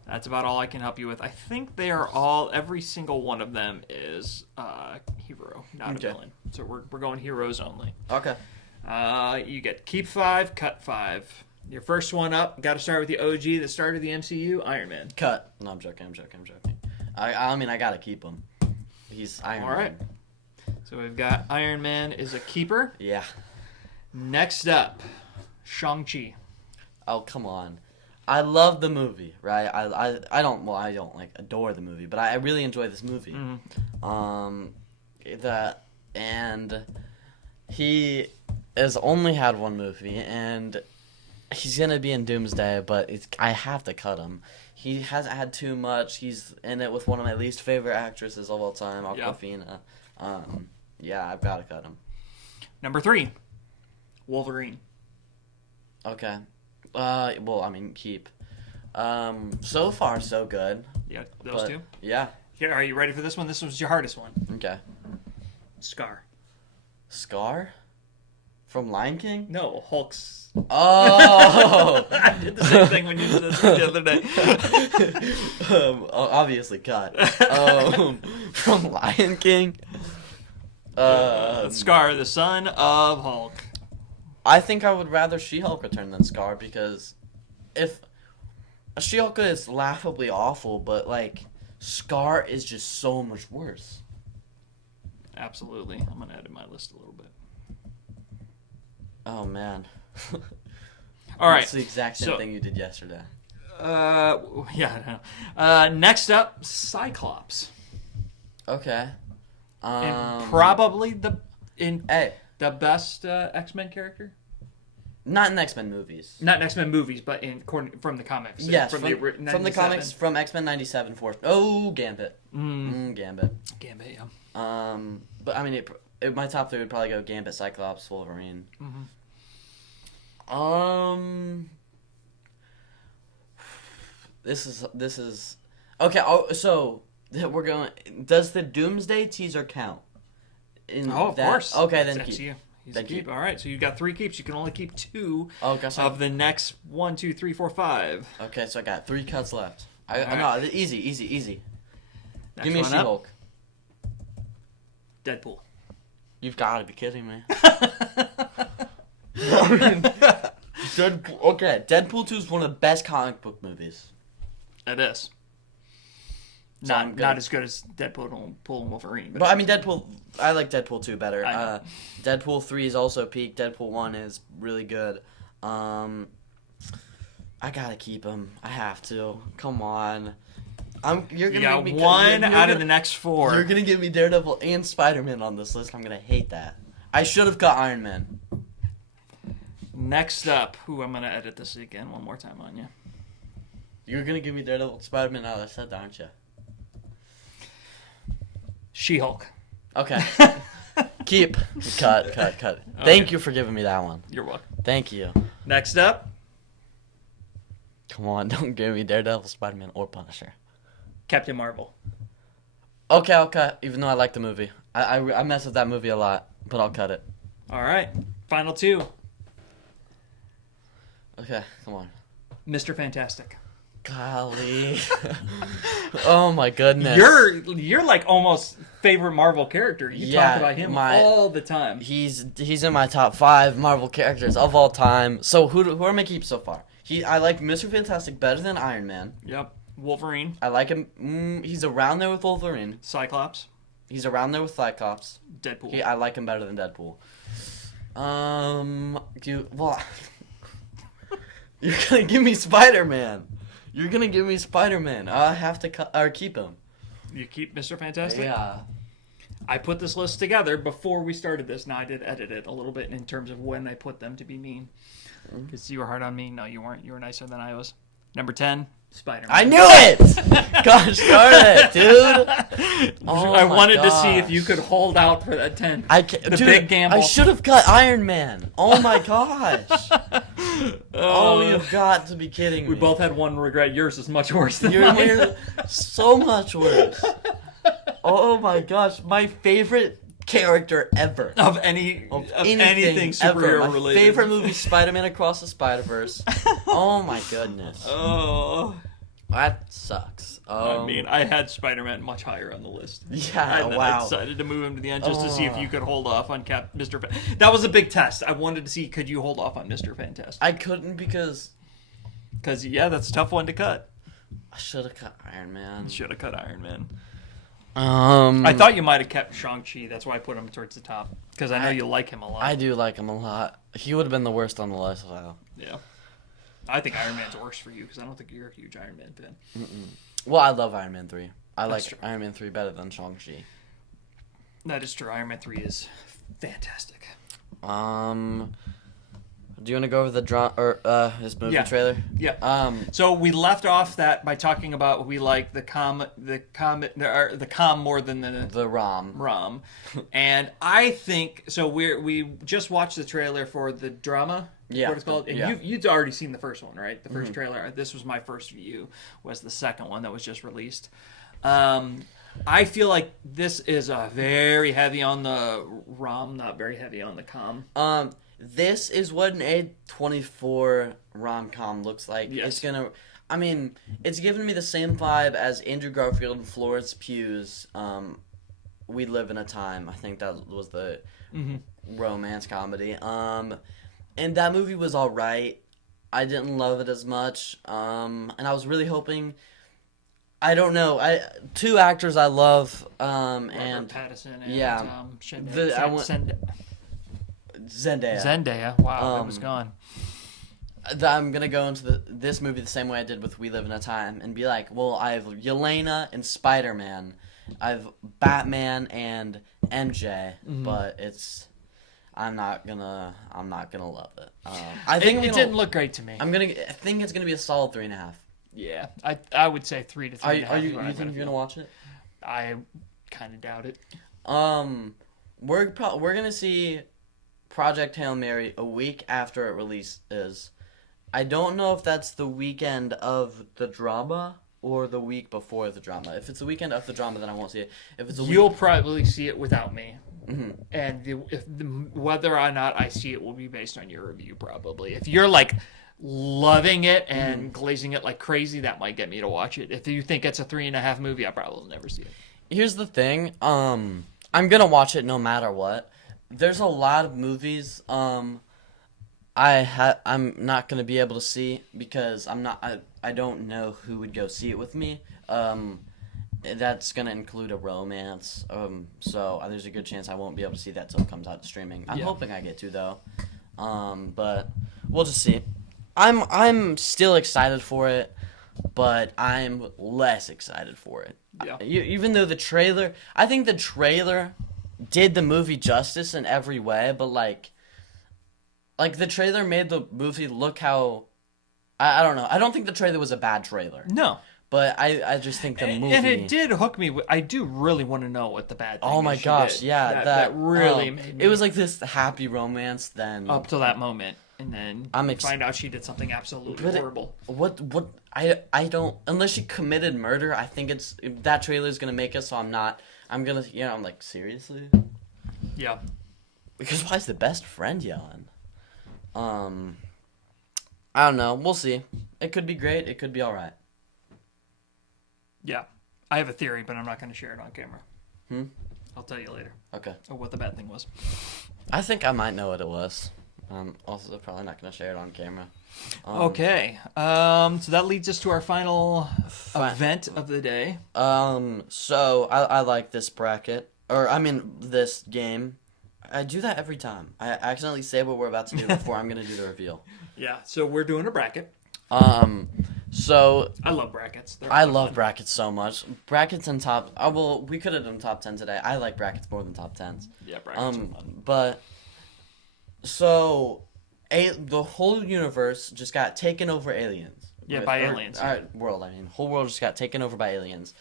That's about all I can help you with. I think they are every single one of them is a hero, not a villain. So we're going heroes only. Okay. You get keep 5, cut 5. Your first one up, got to start with the OG that started the MCU, Iron Man. Cut. No, I'm joking. I mean, I got to keep him. He's Iron Man. All right. So we've got Iron Man is a keeper. Yeah. Next up, Shang-Chi. Oh, come on. I love the movie, right? I don't like adore the movie, but I really enjoy this movie. And he has only had one movie, and he's gonna be in Doomsday, but I have to cut him. He hasn't had too much. He's in it with one of my least favorite actresses of all time, Awkwafina. Yeah, I've got to cut him. Number 3, Wolverine. Okay. Well, I mean, keep. So far, so good. Yeah, those two? Yeah. Here, are you ready for this one? This was your hardest one. Okay. Scar. Scar? From Lion King? No, Hulk's. Oh! I did the same thing when you did this the other day. Obviously cut. From Lion King? Scar, the son of Hulk. I think I would rather She-Hulk return than Scar, because if She-Hulk is laughably awful, but like Scar is just so much worse. Absolutely. I'm gonna add to my list a little bit. Oh man. All right. It's the exact same thing you did yesterday. Yeah, I know. Next up, Cyclops. Okay. And probably the best X-Men character. Not in X-Men movies. Not in X-Men movies, but from the comics. Yes, from the comics, from X-Men 97 forth. Oh, Gambit. Gambit. Gambit, yeah. But I mean, my top 3 would probably go Gambit, Cyclops, Wolverine. This is okay. So we're going. Does the Doomsday teaser count? Of course. Okay, then that's keep. You. He's a keep. All right, so you got 3 keeps. You can only keep 2 of the next 1, 2, 3, 4, 5. Okay, so I got 3 cuts left. Right. No, easy. Next Give me a She-Hulk. Deadpool. You've got to be kidding me. Deadpool 2 is one of the best comic book movies. It is. So not as good as Deadpool and Wolverine. But I mean, Deadpool. I like Deadpool 2 better. I Deadpool 3 is also peak. Deadpool 1 is really good. I gotta keep him. I have to. Come on. You're gonna make me one out of the next 4. You're gonna give me Daredevil and Spider-Man on this list. I'm gonna hate that. I should have got Iron Man. Next up, I'm gonna edit this again one more time on you. You're gonna give me Daredevil, Spider-Man. Now I said that, aren't you? She-Hulk. Okay. Keep. Cut. Okay. Thank you for giving me that one. You're welcome. Thank you. Next up. Come on, don't give me Daredevil, Spider-Man, or Punisher. Captain Marvel. Okay, I'll cut, even though I like the movie. I mess with that movie a lot, but I'll cut it. All right. Final 2. Okay, come on. Mr. Fantastic. Golly. Oh my goodness. You're like almost favorite Marvel character. You talk about him all the time. He's in my top 5 Marvel characters of all time. So who are my keeps so far? I like Mr. Fantastic better than Iron Man. Yep. Wolverine. I like him. He's around there with Wolverine. Cyclops. He's around there with Cyclops. Deadpool. I like him better than Deadpool. You're gonna give me Spider-Man. I have to cut or keep him. You keep Mr. Fantastic? Yeah. I put this list together before we started this. Now I did edit it a little bit in terms of when I put them to be mean. Because you were hard on me. No, you weren't. You were nicer than I was. Number 10, Spider-Man. I knew it! Gosh darn it, dude. I wanted to see if you could hold out for that 10. Big gamble. I should have cut Iron Man. Oh my gosh. You've got to be kidding me. We both had one regret. Yours is much worse than mine. Yours so much worse. Oh my gosh. My favorite character ever. Of anything superhero related. My favorite movie, Spider-Man Across the Spider-Verse. Oh my goodness. Oh. That sucks. I mean, I had Spider-Man much higher on the list. Yeah, and wow. I decided to move him to the end just to see if you could hold off on That was a big test. I wanted to see, could you hold off on Mr. Fantastic? I couldn't because, that's a tough one to cut. I should have cut Iron Man. Should have cut Iron Man. I thought you might have kept Shang-Chi. That's why I put him towards the top. Because I know you like him a lot. I do like him a lot. He would have been the worst on the list, though. Yeah. I think Iron Man's worse for you because I don't think you're a huge Iron Man fan. Well, I love Iron Man 3. I That's like true. Iron Man 3 better than Shang-Chi. That is true. Iron Man 3 is fantastic. Do you want to go over this movie Yeah. trailer? Yeah. So we left off that by talking about we like the calm more than The ROM. rum, and I think so. We just watched the trailer for the drama. Yeah. What it's called, and Yeah. you'd already seen the first one, right? The 1st trailer. This was my first view. Was the second one that was just released. I feel like this is very heavy on the rom, not very heavy on the com. This is what an A24 rom-com looks like. Yes. It's giving me the same vibe as Andrew Garfield and Florence Pugh's We Live in a Time. I think that was the romance comedy. And that movie was alright. I didn't love it as much. And I was really hoping... I don't know. Two actors I love, and Pattinson and yeah, Zendaya. Zendaya. Wow, it was gone. I'm gonna go into this movie the same way I did with We Live in a Time and be like, well, I have Yelena and Spider-Man, I have Batman and MJ, but I'm not gonna love it. I think it didn't look great to me. I think it's gonna be a solid 3.5. Yeah, I would say 3 to 3.5. Are you think you're gonna watch it? I kind of doubt it. We're gonna see Project Hail Mary a week after it releases. I don't know if that's the weekend of the drama or the week before the drama. If it's the weekend of the drama, then I won't see it. If it's You'll probably see it without me. And whether or not I see it will be based on your review, probably. If you're like loving it and glazing it like crazy, that might get me to watch it. If you think it's a 3.5 movie, I probably will never see it. Here's the thing. I'm gonna watch it no matter what. There's a lot of movies I'm not gonna be able to see because I don't know who would go see it with me. That's gonna include a romance. So there's a good chance I won't be able to see that till it comes out to streaming. I'm hoping I get to though. But we'll just see. I'm still excited for it, but I'm less excited for it. Yeah. Even though I think the trailer did the movie justice in every way, but like the trailer made the movie look how I don't know. I don't think the trailer was a bad trailer. No. But I just think the movie... And it did hook me. I do really want to know what the bad thing Oh my is she gosh, did. yeah. That really made me... It was like this happy romance then... Up till that moment. And then find out she did something absolutely horrible. I don't... Unless she committed murder, I think that trailer is going to make us, so I'm not... I'm going to... I'm like, seriously? Yeah. Because why is the best friend yelling? I don't know. We'll see. It could be great. It could be alright. Yeah. I have a theory, but I'm not going to share it on camera. I'll tell you later. Okay. Or what the bad thing was. I think I might know what it was. Also, probably not going to share it on camera. Okay. So that leads us to our final event of the day. So I like this bracket. This game. I do that every time. I accidentally say what we're about to do before I'm going to do the reveal. Yeah. So we're doing a bracket. So I love brackets. I love brackets so much. Brackets and top. We could have done top 10 today. I like brackets more than top 10s. Yeah, brackets are fun. But so the whole universe just got taken over aliens. Yeah, by aliens. Whole world just got taken over by aliens.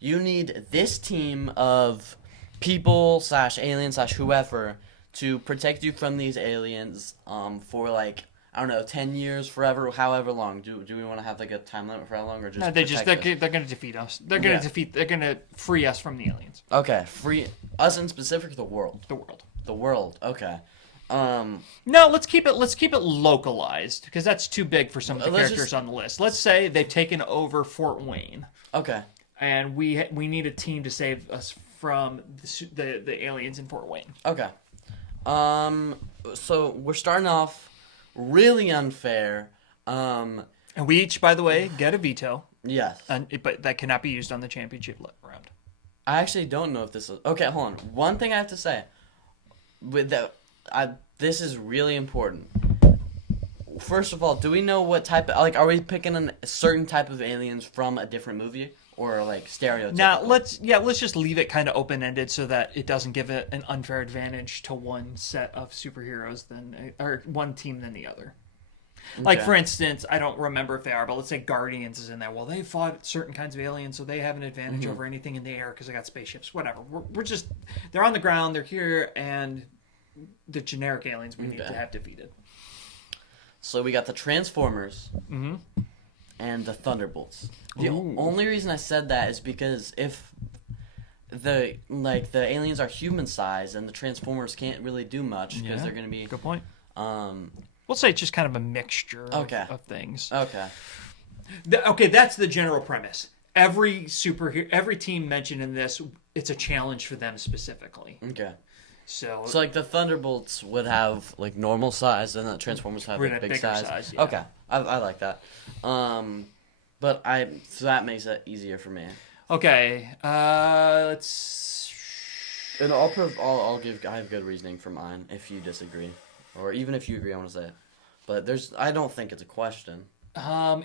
You need this team of people / aliens / whoever to protect you from these aliens for like, I don't know, 10 years, forever, however long. Do we want to have like a time limit for how long, or just? No, they're going to defeat us. They're going to free us from the aliens. Okay, free us in specific, the world. The world. Okay. No, let's keep it localized because that's too big for some of the characters on the list. Let's say they've taken over Fort Wayne. Okay. And we need a team to save us from the aliens in Fort Wayne. Okay. So we're starting off really unfair. And we each, by the way, get a veto. Yes. But that cannot be used on the championship round. I actually don't know if this is... Okay, hold on. One thing I have to say. This is really important. first of all, do we know what type of, like, are we picking a certain type of aliens from a different movie? Or, like, stereotypical? Now, let's just leave it kind of open-ended so that it doesn't give it an unfair advantage to one set of superheroes or one team than the other. Okay. Like, for instance, I don't remember if they are, but let's say Guardians is in there. Well, they fought certain kinds of aliens, so they have an advantage over anything in the air because they got spaceships. Whatever. We're just, they're on the ground, they're here, and the generic aliens we need to have defeated. So we got the Transformers. And the Thunderbolts. The only reason I said that is because if the aliens are human size and the Transformers can't really do much because they're going to be good point. We'll say it's just kind of a mixture of things. Okay. Okay, that's the general premise. Every team mentioned in this, it's a challenge for them specifically. Okay. So like the Thunderbolts would have like normal size, and the Transformers have like big size. Yeah. Okay, I like that. So that makes it easier for me. Okay, let's. And I have good reasoning for mine if you disagree, or even if you agree, I want to say it. But I don't think it's a question.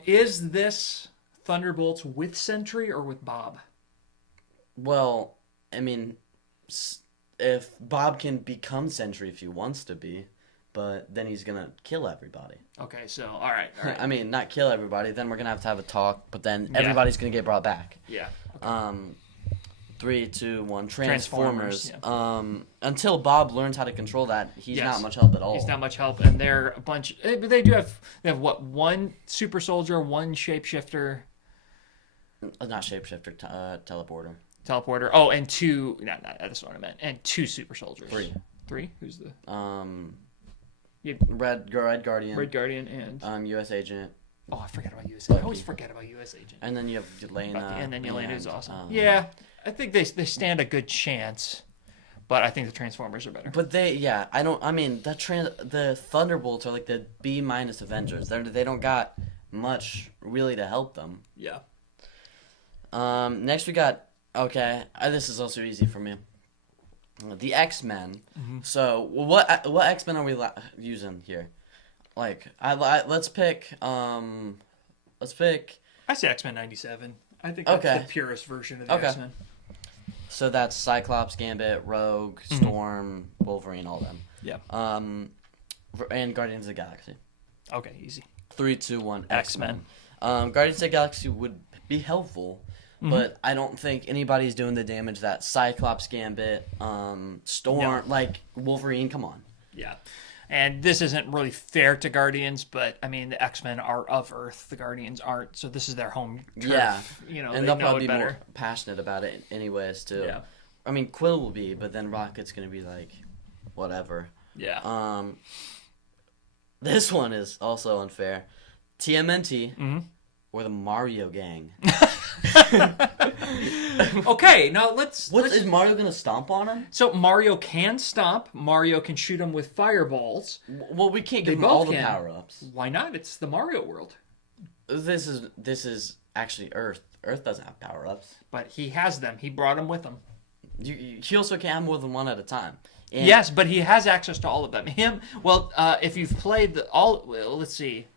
Is this Thunderbolts with Sentry or with Bob? Well, I mean, if Bob can become Sentry if he wants to be, but then he's gonna kill everybody. Okay, so all right. I mean, not kill everybody. Then we're gonna have a talk, but then everybody's gonna get brought back. Yeah. Okay. 3, 2, 1. Transformers. Yeah. Until Bob learns how to control that, he's not much help at all. He's not much help, and they're a bunch. But they have what? One super soldier, one shapeshifter. Not shapeshifter. Teleporter. Teleporter. Oh, and two. No, that's what I meant. And two super soldiers. 3. Who's the? Red Guardian. Red Guardian and. U.S. Agent. Oh, I forget about U.S. Agent. I always forget about U.S. Agent. And then you have Yelena. And then Yelena is awesome. Yeah, I think they stand a good chance, but I think the Transformers are better. But the Thunderbolts are like the B- Avengers. They don't got much really to help them. Yeah. Next we got. Okay, this is also easy for me. The X-Men. Mm-hmm. So what X-Men are we using here? Like let's pick. I say X-Men 97. I think that's the purest version of the X-Men. So that's Cyclops, Gambit, Rogue, Storm, Wolverine, all them. Yeah. And Guardians of the Galaxy. Okay, easy. 3, 2, 1. X-Men. Guardians of the Galaxy would be helpful. But I don't think anybody's doing the damage that Cyclops, Gambit, Storm, like Wolverine. Come on. Yeah. And this isn't really fair to Guardians, but I mean the X-Men are of Earth, the Guardians aren't, so this is their home turf. Yeah. And they'll probably be better. more passionate about it anyways too. Yeah. I mean Quill will be, but then Rocket's gonna be like, whatever. Yeah. This one is also unfair. TMNT or the Mario Gang. Okay, now is Mario gonna stomp on him? So Mario can stomp. Mario can shoot him with fireballs. Well, we can't give him all the power-ups. Why not? It's the Mario world. This is actually Earth. Earth doesn't have power-ups. But he has them. He brought them with him. He also can't have more than one at a time. And yes, but he has access to all of them. If you've played let's see.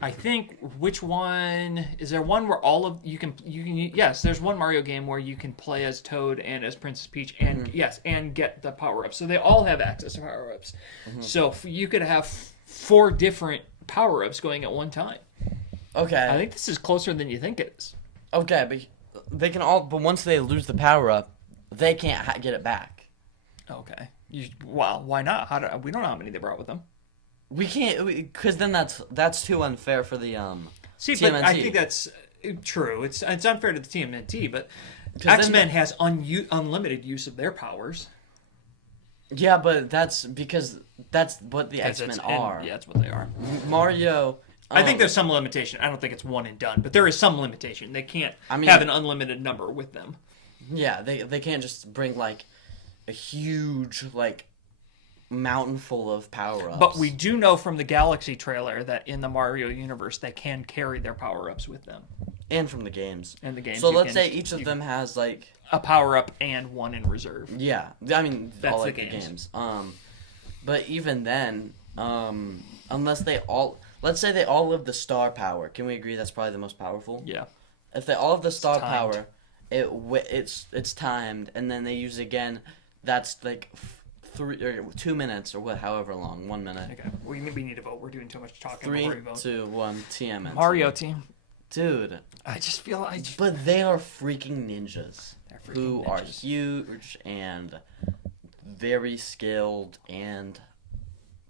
I think which one is there? One where all of you can yes. There's one Mario game where you can play as Toad and as Princess Peach and and get the power ups. So they all have access to power ups. So you could have 4 different power ups going at one time. Okay. I think this is closer than you think it is. Okay, but they can all. But once they lose the power up, they can't get it back. Okay. Well, why not? We don't know how many they brought with them. We can't, because then that's too unfair for the See, TMNT. But I think that's true. It's unfair to the TMNT, but X-Men has unlimited use of their powers. Yeah, but that's because that's what the X-Men are. Yeah, that's what they are. Mario. I think there's some limitation. I don't think it's one and done, but there is some limitation. They can't have an unlimited number with them. Yeah, they can't just bring like a huge mountain full of power-ups. But we do know from the Galaxy trailer that in the Mario universe they can carry their power-ups with them. And from the games. So let's say each of them has a power-up and one in reserve. Yeah. I mean, that's all the games. games. But even then, Unless they all, let's say they all have the star power. Can we agree that's probably the most powerful? Yeah. If they all have the star timed. power, it's timed, and then they use it again. That's like 2 minutes or however long, 1 minute. Okay. We need to vote. We're doing too much talking 3, before we vote. 2, 1, TMNT. Mario team. Dude. I just feel But they are freaking ninjas. They're freaking Who are ninjas. huge and very skilled and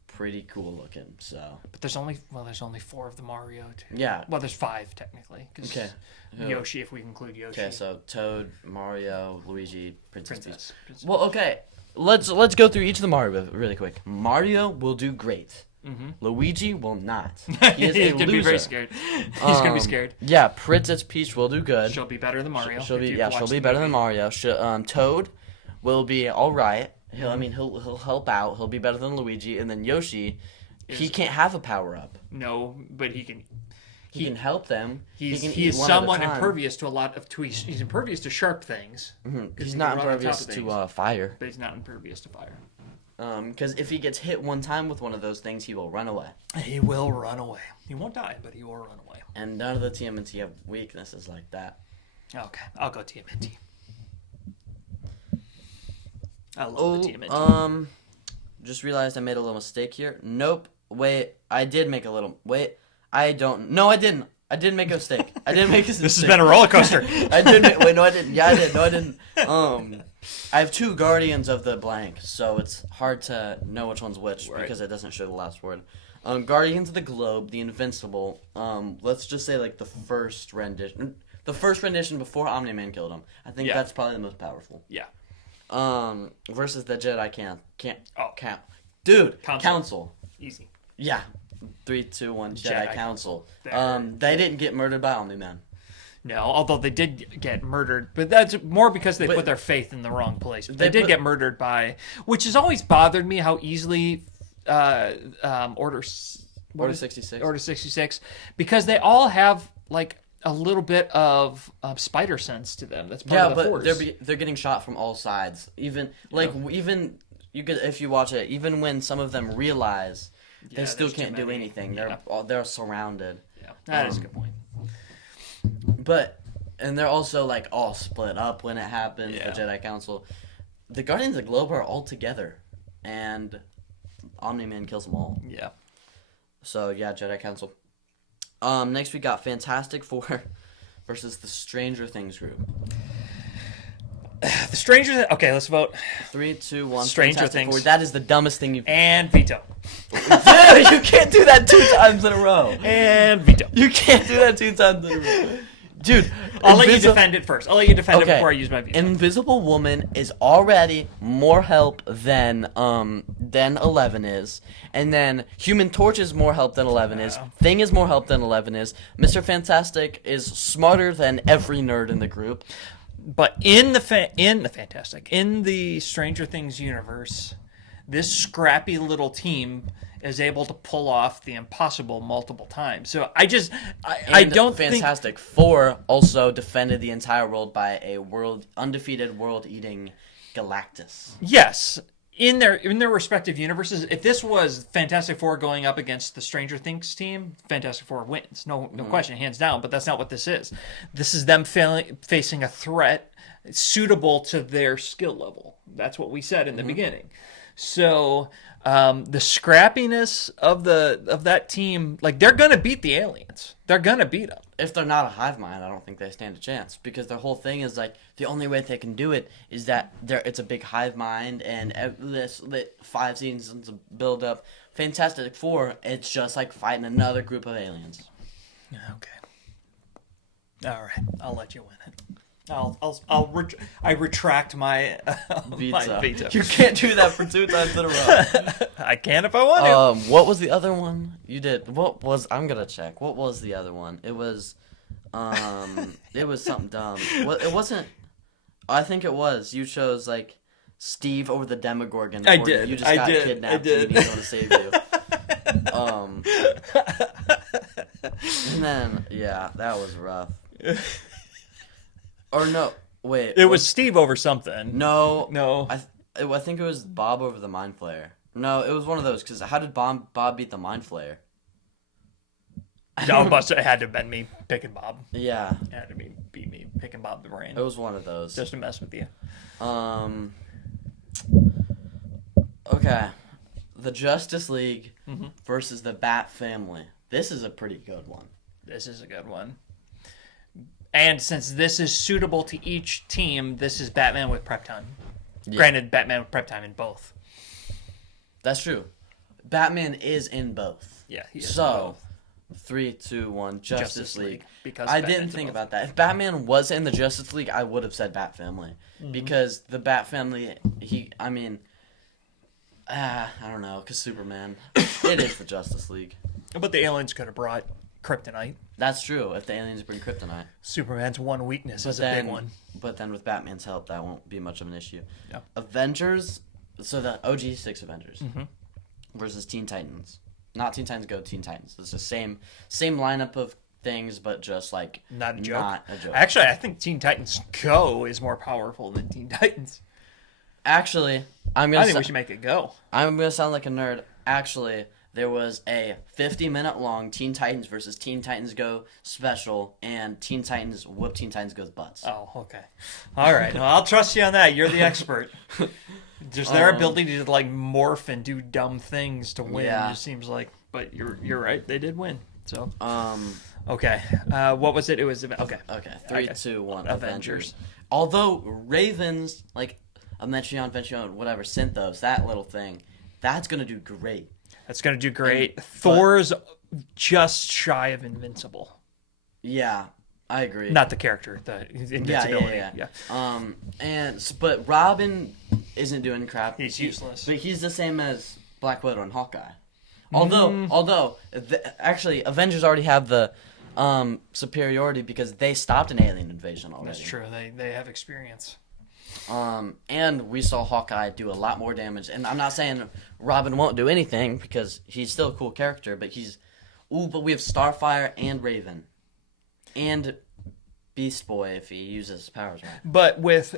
pretty cool looking. So. But there's only 4 of the Mario. Yeah. Well, there's 5 technically. 'Cause Okay. Yoshi, if we include Yoshi. Okay, so Toad, Mario, Luigi, Princess Peach. Princess. Well, okay. Let's go through each of the Mario really quick. Mario will do great. Mm-hmm. Luigi will not. He is He's a gonna loser. be very scared. He's gonna be scared. Yeah, Princess Peach will do good. She'll be better than Mario. She'll if be you've she'll watched be the better than movie. Mario. Toad will be all right. He'll help out. He'll be better than Luigi, and then Yoshi, he can't have a power up. No, but he can. He can help them. He can is eat one at a somewhat time. impervious to a lot of tweets. He's impervious to sharp things. He's he not can run on top impervious of things. to fire. But he's not impervious to fire. Because if he gets hit one time with one of those things, he will run away. He will run away. He won't die, but he will run away. And none of the TMNT have weaknesses like that. Okay, I'll go TMNT. I love the TMNT. Just realized I made a little mistake here. Nope. Wait, I did make a little. Wait, I don't. No, I didn't. I didn't make a mistake. I didn't make a mistake. This has been a roller coaster. I did. Wait, no, I didn't. Yeah, I did. No, I didn't. I have 2 Guardians of the Blank, so it's hard to know which one's which because it doesn't show the last word. Guardians of the Globe, the Invincible. Let's just say like the first rendition before Omni-Man killed him. I think that's probably the most powerful. Yeah. Versus the Jedi can't Oh. count. Dude, Council. Council. Easy. Yeah. 3, 2, 1, Jedi Council. There. They didn't get murdered by Omni-Man. No, although they did get murdered, but that's more because they put their faith in the wrong place. They did get murdered by, which has always bothered me how easily Order 66. Order 66, because they all have like a little bit of spider sense to them. That's part of the Force. They're getting shot from all sides. Even you could, if you watch it, even when some of them realize they still can't do anything. They're surrounded. Yeah, that is a good point. And they're also like all split up when it happens. Yeah. The Jedi Council, the Guardians of the Globe are all together, and Omni-Man kills them all. Yeah. So yeah, Jedi Council. Next we got Fantastic Four versus the Stranger Things group. The Stranger. Okay, let's vote. 3, 2, 1. Stranger Fantastic Things. Four. That is the dumbest thing you've. And veto. Dude, you can't do that 2 times in a row. And veto. You can't do that 2 times in a row. Dude, I'll let you defend it first. I'll let you defend it before I use my veto. Invisible Woman is already more help than 11 is, and then Human Torch is more help than 11 is. Thing is more help than 11 is. Mr. Fantastic is smarter than every nerd in the group. But in the Stranger Things universe, this scrappy little team is able to pull off the impossible multiple times. So I don't think Fantastic Four also defended the entire world by a undefeated world-eating Galactus. Yes. In their respective universes, if this was Fantastic Four going up against the Stranger Things team, Fantastic Four wins. No question, hands down, but that's not what this is. This is them facing a threat suitable to their skill level. That's what we said in the beginning. So the scrappiness of that team, like, they're gonna beat the aliens. They're gonna beat them. If they're not a hive mind, I don't think they stand a chance, because their whole thing is like the only way they can do it is that it's a big hive mind, and this 5 seasons of build up. Fantastic Four, it's just like fighting another group of aliens. Okay. All right, I'll let you win it. I retract my my veto. You can't do that for 2 times in a row. I can if I want to. What was the other one you did? I'm gonna check. What was the other one? It was something dumb. It wasn't. I think it was. You chose like Steve over the Demogorgon. I did. You just got kidnapped. And he's gonna save you. And then that was rough. Or no, wait. It was Steve over something. No. No. I think it was Bob over the Mind Flayer. No, it was one of those. Because how did Bob beat the Mind Flayer? No, but it had to have been me picking Bob. Yeah. It had to be me picking Bob the Brain. It was one of those. Just to mess with you. Okay. The Justice League versus the Bat Family. This is a pretty good one. This is a good one. And since this is suitable to each team, this is Batman with prep time. Yeah. Granted, Batman with prep time in both. That's true. Batman is in both. Yeah, he is in both. 3, 2, 1, Justice League. Because I didn't think about that. If Batman was in the Justice League, I would have said Bat Family. Because the Bat Family, I don't know, because Superman. It is the Justice League. But the aliens could have brought kryptonite. That's true, if the aliens bring kryptonite. Superman's one weakness is a big one. But then with Batman's help, that won't be much of an issue. Yeah. Avengers, so the OG 6 Avengers versus Teen Titans. Not Teen Titans Go, Teen Titans. It's the same lineup of things, but just like not a joke. Not a joke. Actually, I think Teen Titans Go is more powerful than Teen Titans. Actually, I think we should make it Go. I'm gonna sound like a nerd. Actually, there was a 50-minute long Teen Titans versus Teen Titans Go special, and Teen Titans whoop Teen Titans Go's butts. Oh, okay. All right. Well, I'll trust you on that. You're the expert. Just their ability to like morph and do dumb things to win just seems like. But you're right. They did win. So. Okay. What was it? It was okay. Okay. 3, 2, 1. Avengers. Although Ravens, like Avengers, whatever, Synthos, that little thing, that's gonna do great. That's gonna do great. Thor's just shy of invincible. Yeah, I agree. Not the character, the invincibility. Yeah. But Robin isn't doing crap. He's useless. But he's the same as Black Widow and Hawkeye. Although, actually, Avengers already have the superiority because they stopped an alien invasion already. That's true. They have experience. And we saw Hawkeye do a lot more damage. And I'm not saying Robin won't do anything because he's still a cool character, but but we have Starfire and Raven. And Beast Boy if he uses his powers right. But with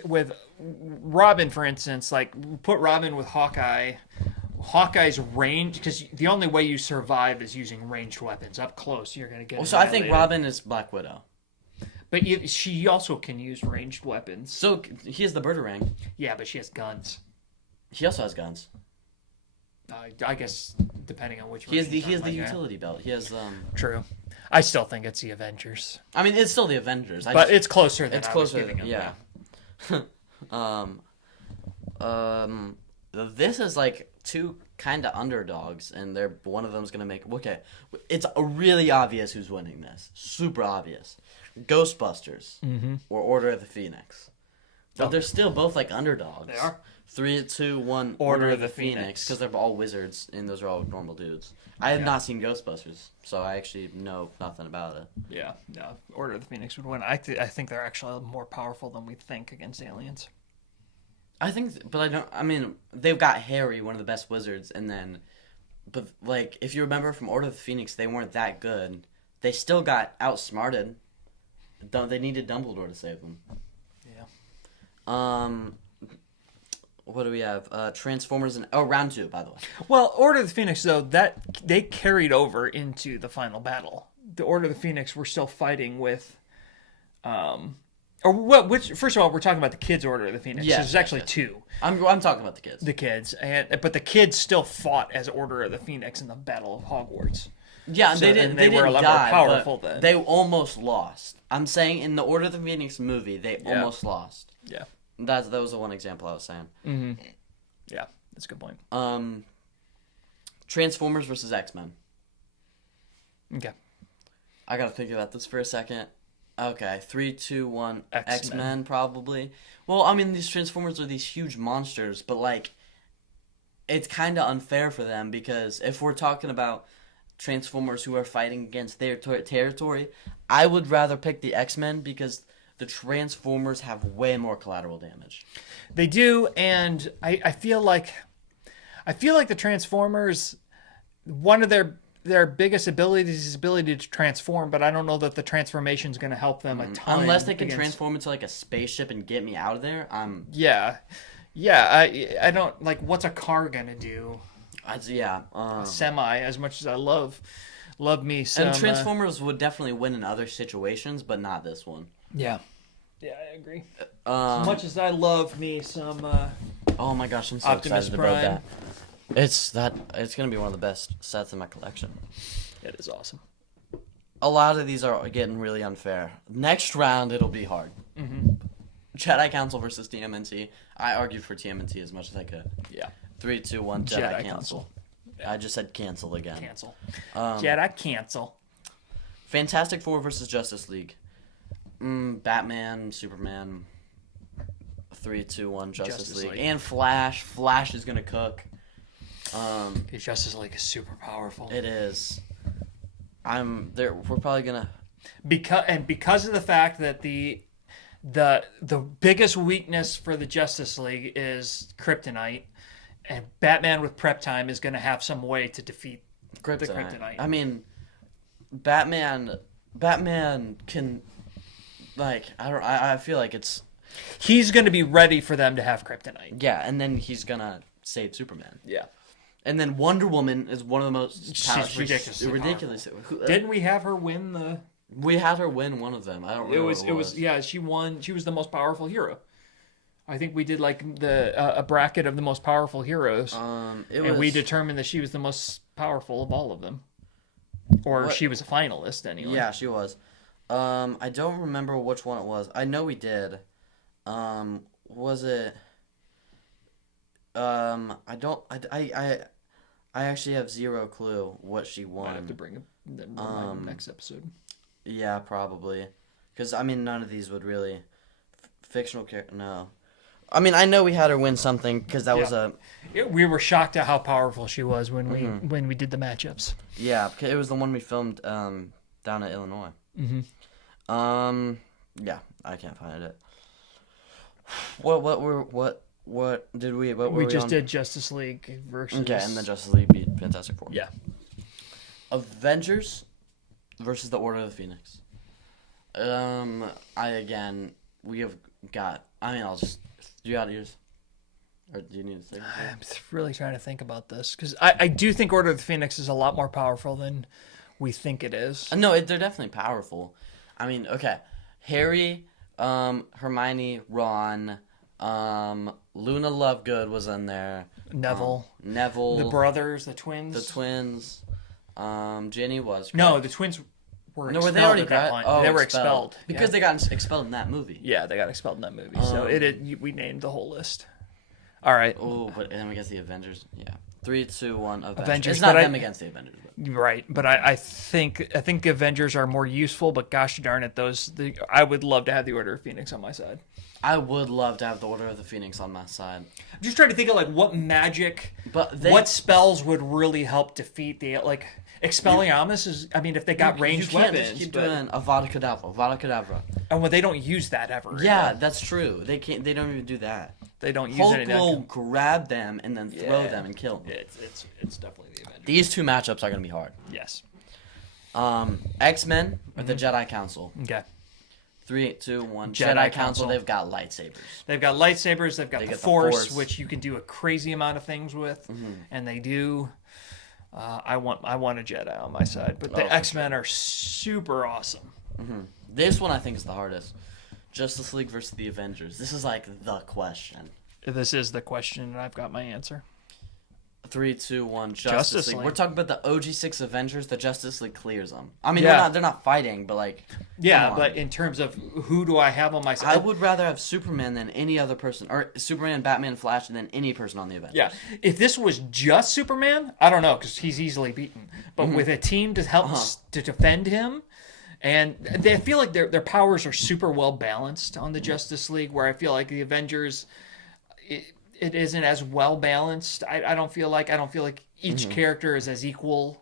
Robin, for instance, like put Robin with Hawkeye. Hawkeye's range, because the only way you survive is using ranged weapons. Up close, you're going to get so I think Robin is Black Widow. But she also can use ranged weapons. So he has the Birdarang. Yeah, but she has guns. He also has guns. I guess depending on which. He has the utility belt. He has True. I still think it's the Avengers. I mean, it's still the Avengers. It's closer than it's I closer. Was giving Yeah. This is like two kind of underdogs, and one of them's gonna make. Okay, it's really obvious who's winning this. Super obvious. Ghostbusters or Order of the Phoenix. But they're still both like underdogs. They are. 3, 2, 1. Order of the Phoenix, because they're all wizards and those are all normal dudes. I have not seen Ghostbusters, so I actually know nothing about it. Yeah, no. Order of the Phoenix would win. I think they're actually more powerful than we think against aliens. I think, but I don't. I mean, they've got Harry, one of the best wizards, but like if you remember from Order of the Phoenix, they weren't that good. They still got outsmarted. They needed Dumbledore to save them. Yeah. What do we have? Transformers and round 2, by the way. Well, Order of the Phoenix though that they carried over into the final battle. The Order of the Phoenix were still fighting with, first of all, we're talking about the kids' Order of the Phoenix. Yeah, there's actually two. I'm talking about the kids. The kids, but the kids still fought as Order of the Phoenix in the Battle of Hogwarts. Yeah, so, they didn't. They were a lot die, more powerful then. They almost lost. I'm saying in the Order of the Phoenix movie, they almost lost. Yeah, that was the one example I was saying. Mm-hmm. Yeah, that's a good point. Transformers versus X-Men. Okay, I gotta think about this for a second. Okay, 3, 2, 1. X-Men probably. Well, I mean, these Transformers are these huge monsters, but like, it's kind of unfair for them because if we're talking about Transformers who are fighting against their territory, I would rather pick the X-Men because the Transformers have way more collateral damage. They do, and I feel like the Transformers, one of their biggest abilities is ability to transform, but I don't know that the transformation is going to help them a ton. Unless they can transform into like a spaceship and get me out of there. Yeah. I don't like. What's a car going to do? Yeah. Semi, as much as I love me some. And Transformers would definitely win in other situations, but not this one. Yeah. Yeah, I agree. As much as I love me some. Oh my gosh, I'm so Optimus excited Prime. about that. It's gonna be one of the best sets in my collection. It is awesome. A lot of these are getting really unfair. Next round, it'll be hard. Jedi Council versus TMNT. I argued for TMNT as much as I could. Yeah. 3, 2, 1. Jedi Council. I just said cancel again. Cancel. Jedi cancel. Fantastic Four versus Justice League. Batman, Superman. 3, 2, 1. Justice League. And Flash. Flash is gonna cook. Justice League is super powerful. It is. We're probably gonna. Because of the fact that the biggest weakness for the Justice League is kryptonite, and Batman with prep time is going to have some way to defeat the kryptonite. I mean, Batman can, like, I feel like it's. He's going to be ready for them to have kryptonite. Yeah, and then he's gonna save Superman. Yeah. And then Wonder Woman is one of the most. She's ridiculous. Didn't we have her win the? We had her win one of them. I don't remember. It was. Yeah, she won. She was the most powerful hero. I think we did like a bracket of the most powerful heroes. We determined that she was the most powerful of all of them, or she was a finalist anyway. Yeah, she was. I don't remember which one it was. I know we did. Was it? I actually have zero clue what she won. Might have to bring it next episode. Yeah, probably. Because, I mean, none of these would really... Fictional character... No. I mean, I know we had her win something, because that was a... We were shocked at how powerful she was when we did the matchups. Yeah, because it was the one we filmed down at Illinois. Yeah, I can't find it. What did we... We just did Justice League versus... Okay, and then Justice League beat Fantastic Four. Yeah. Avengers versus the Order of the Phoenix. We have got... I mean, I'll just... Do you got yours? Or do you need to say something? I'm really trying to think about this, because I do think Order of the Phoenix is a lot more powerful than we think it is. No, they're definitely powerful. I mean, okay. Harry, Hermione, Ron... Luna Lovegood was in there. Neville. The brothers, the twins. Ginny was. Correct. No, the twins were expelled they already at that point. They were expelled. Because they got expelled in that movie. Yeah, they got expelled in that movie. So we named the whole list. All right. Oh, but then we get the Avengers. Yeah. 3, 2, 1. Avengers. It's not them against the Avengers. But. Right, but I think Avengers are more useful. But gosh darn it, I would love to have the Order of Phoenix on my side. I would love to have the Order of the Phoenix on my side. I'm just trying to think of like what magic, what spells would really help defeat the Expelliarmus is. I mean, if they got ranged weapons, just keep doing Avada Kedavra. And they don't use that ever. Yeah, that's true. They can't. They don't even do that. They don't use Hulk anything. will grab them and then throw them and kill them. It's definitely the Avengers. These two matchups are gonna be hard. Yes. X-Men or the Jedi Council. Okay. 3, 2, 1. Jedi Council. They've got lightsabers. They've got the Force, which you can do a crazy amount of things with, and they do. I want a Jedi on my side, but the X-Men are super awesome. This one I think is the hardest. Justice League versus the Avengers. This is like the question. This is the question, and I've got my answer. 3, 2, 1. Justice League. We're talking about the OG6 Avengers. The Justice League clears them. I mean, they're not fighting, but like. Yeah, but in terms of who do I have on my side? I would rather have Superman than any other person, or Superman, Batman, Flash than any person on the Avengers. Yeah, if this was just Superman, I don't know, because he's easily beaten. But with a team to help to defend him, and I feel like their powers are super well balanced on the Justice League, where I feel like the Avengers. It isn't as well balanced. I don't feel like each character is as equal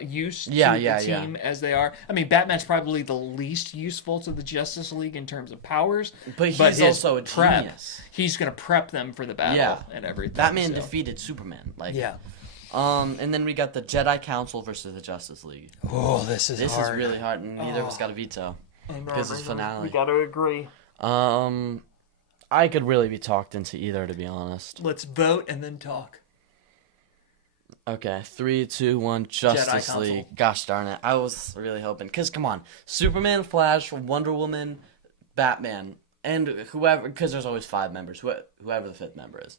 use to the team as they are. I mean, Batman's probably the least useful to the Justice League in terms of powers. But he's also a genius. He's going to prep them for the battle and everything. Batman defeated Superman. And then we got the Jedi Council versus the Justice League. Oh, this is really hard, and neither of us got a veto because it's finale. We got to agree. I could really be talked into either, to be honest. Let's vote and then talk. Okay, 3, 2, 1, Justice Console. League. Gosh darn it. I was really hoping. Because, come on. Superman, Flash, Wonder Woman, Batman, and whoever. Because there's always 5 members. Whoever the 5th member is.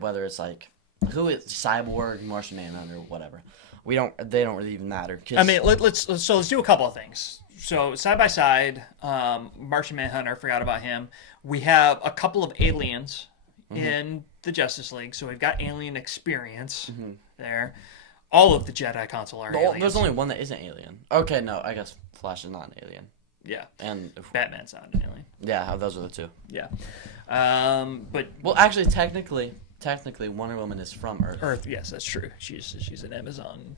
Whether it's like. Who is Cyborg, Martian Manhunter, whatever. They don't really even matter. I mean, let's do a couple of things. So, side by side, Martian Manhunter, forgot about him. We have a couple of aliens in the Justice League. So, we've got alien experience there. All of the Jedi Council are aliens. There's only one that isn't alien. Okay, no, I guess Flash is not an alien. Yeah. And Batman's not an alien. Yeah, those are the 2. Yeah. But well, actually, technically, Wonder Woman is from Earth. Earth, yes, that's true. She's an Amazonian.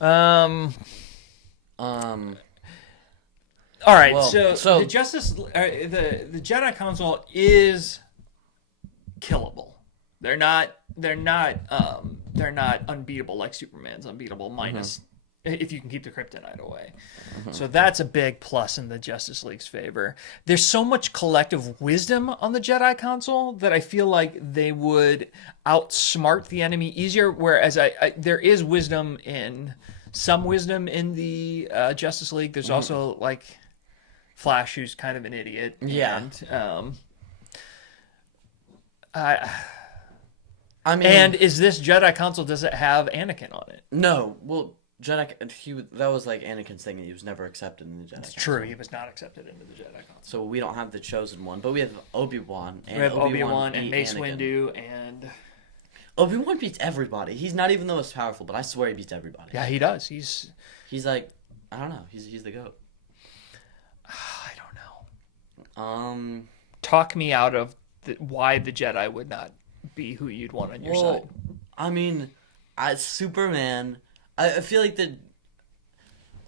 All right, well, so the the Jedi Council is killable. They're not unbeatable like Superman's unbeatable minus if you can keep the kryptonite away. So that's a big plus in the Justice League's favor. There's so much collective wisdom on the Jedi Council that I feel like they would outsmart the enemy easier. Whereas there is some wisdom in the Justice League. There's also like Flash, who's kind of an idiot. Yeah. And, I mean, and is this Jedi Council, does it have Anakin on it? No. Well, that was like Anakin's thing. He was never accepted in the Jedi Council. True, he was not accepted into the Jedi Council. So we don't have the chosen one, but we have Obi-Wan. We have Obi-Wan and Mace Windu and... Obi-Wan beats everybody. He's not even the most powerful, but I swear he beats everybody. Yeah, he does. He's like, I don't know. He's the GOAT. I don't know. Talk me out of why the Jedi would not be who you'd want on your side. I mean, Superman. I feel like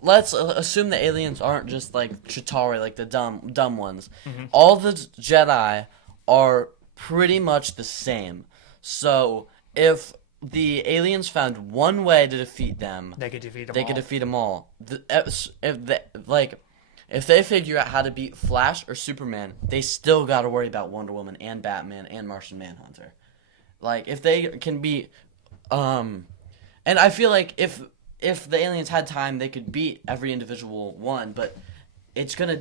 let's assume the aliens aren't just like Chitauri, like the dumb ones. All the Jedi are pretty much the same. So if the aliens found one way to defeat them, they could defeat them all. If they figure out how to beat Flash or Superman, they still got to worry about Wonder Woman and Batman and Martian Manhunter. Like, if they can beat, and I feel like if the aliens had time, they could beat every individual one, but it's gonna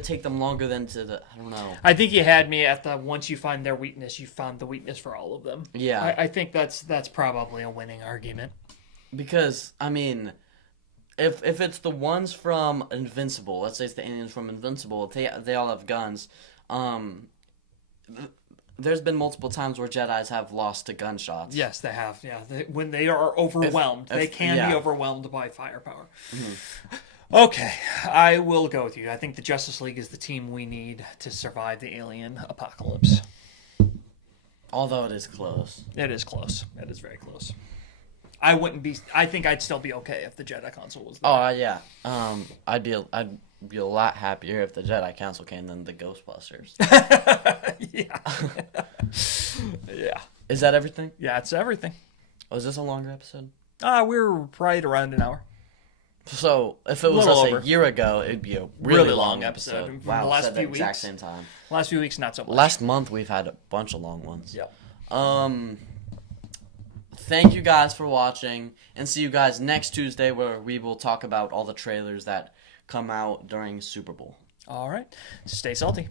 take them longer than I don't know. I think you had me at once you find their weakness, you found the weakness for all of them. Yeah. I think that's probably a winning argument. Because, I mean, if it's the ones from Invincible, let's say it's the aliens from Invincible, they all have guns. There's been multiple times where Jedis have lost to gunshots. Yes, they have. Yeah, when they are overwhelmed, they can be overwhelmed by firepower. Okay, I will go with you. I think the Justice League is the team we need to survive the alien apocalypse. Although it is close. It is close. It is very close. I think I'd still be okay if the Jedi Council was there. Oh yeah. I'd be a lot happier if the Jedi Council came than the Ghostbusters. Yeah. Yeah. Is that everything? Yeah, it's everything. Oh, is this a longer episode? We're right around an hour. So if it was a year ago, it'd be a really long episode. Wow, the last said few the exact weeks. same time. Last few weeks, not so much. Last month we've had a bunch of long ones. Yep. Thank you guys for watching, and see you guys next Tuesday where we will talk about all the trailers that come out during Super Bowl. All right. Stay salty.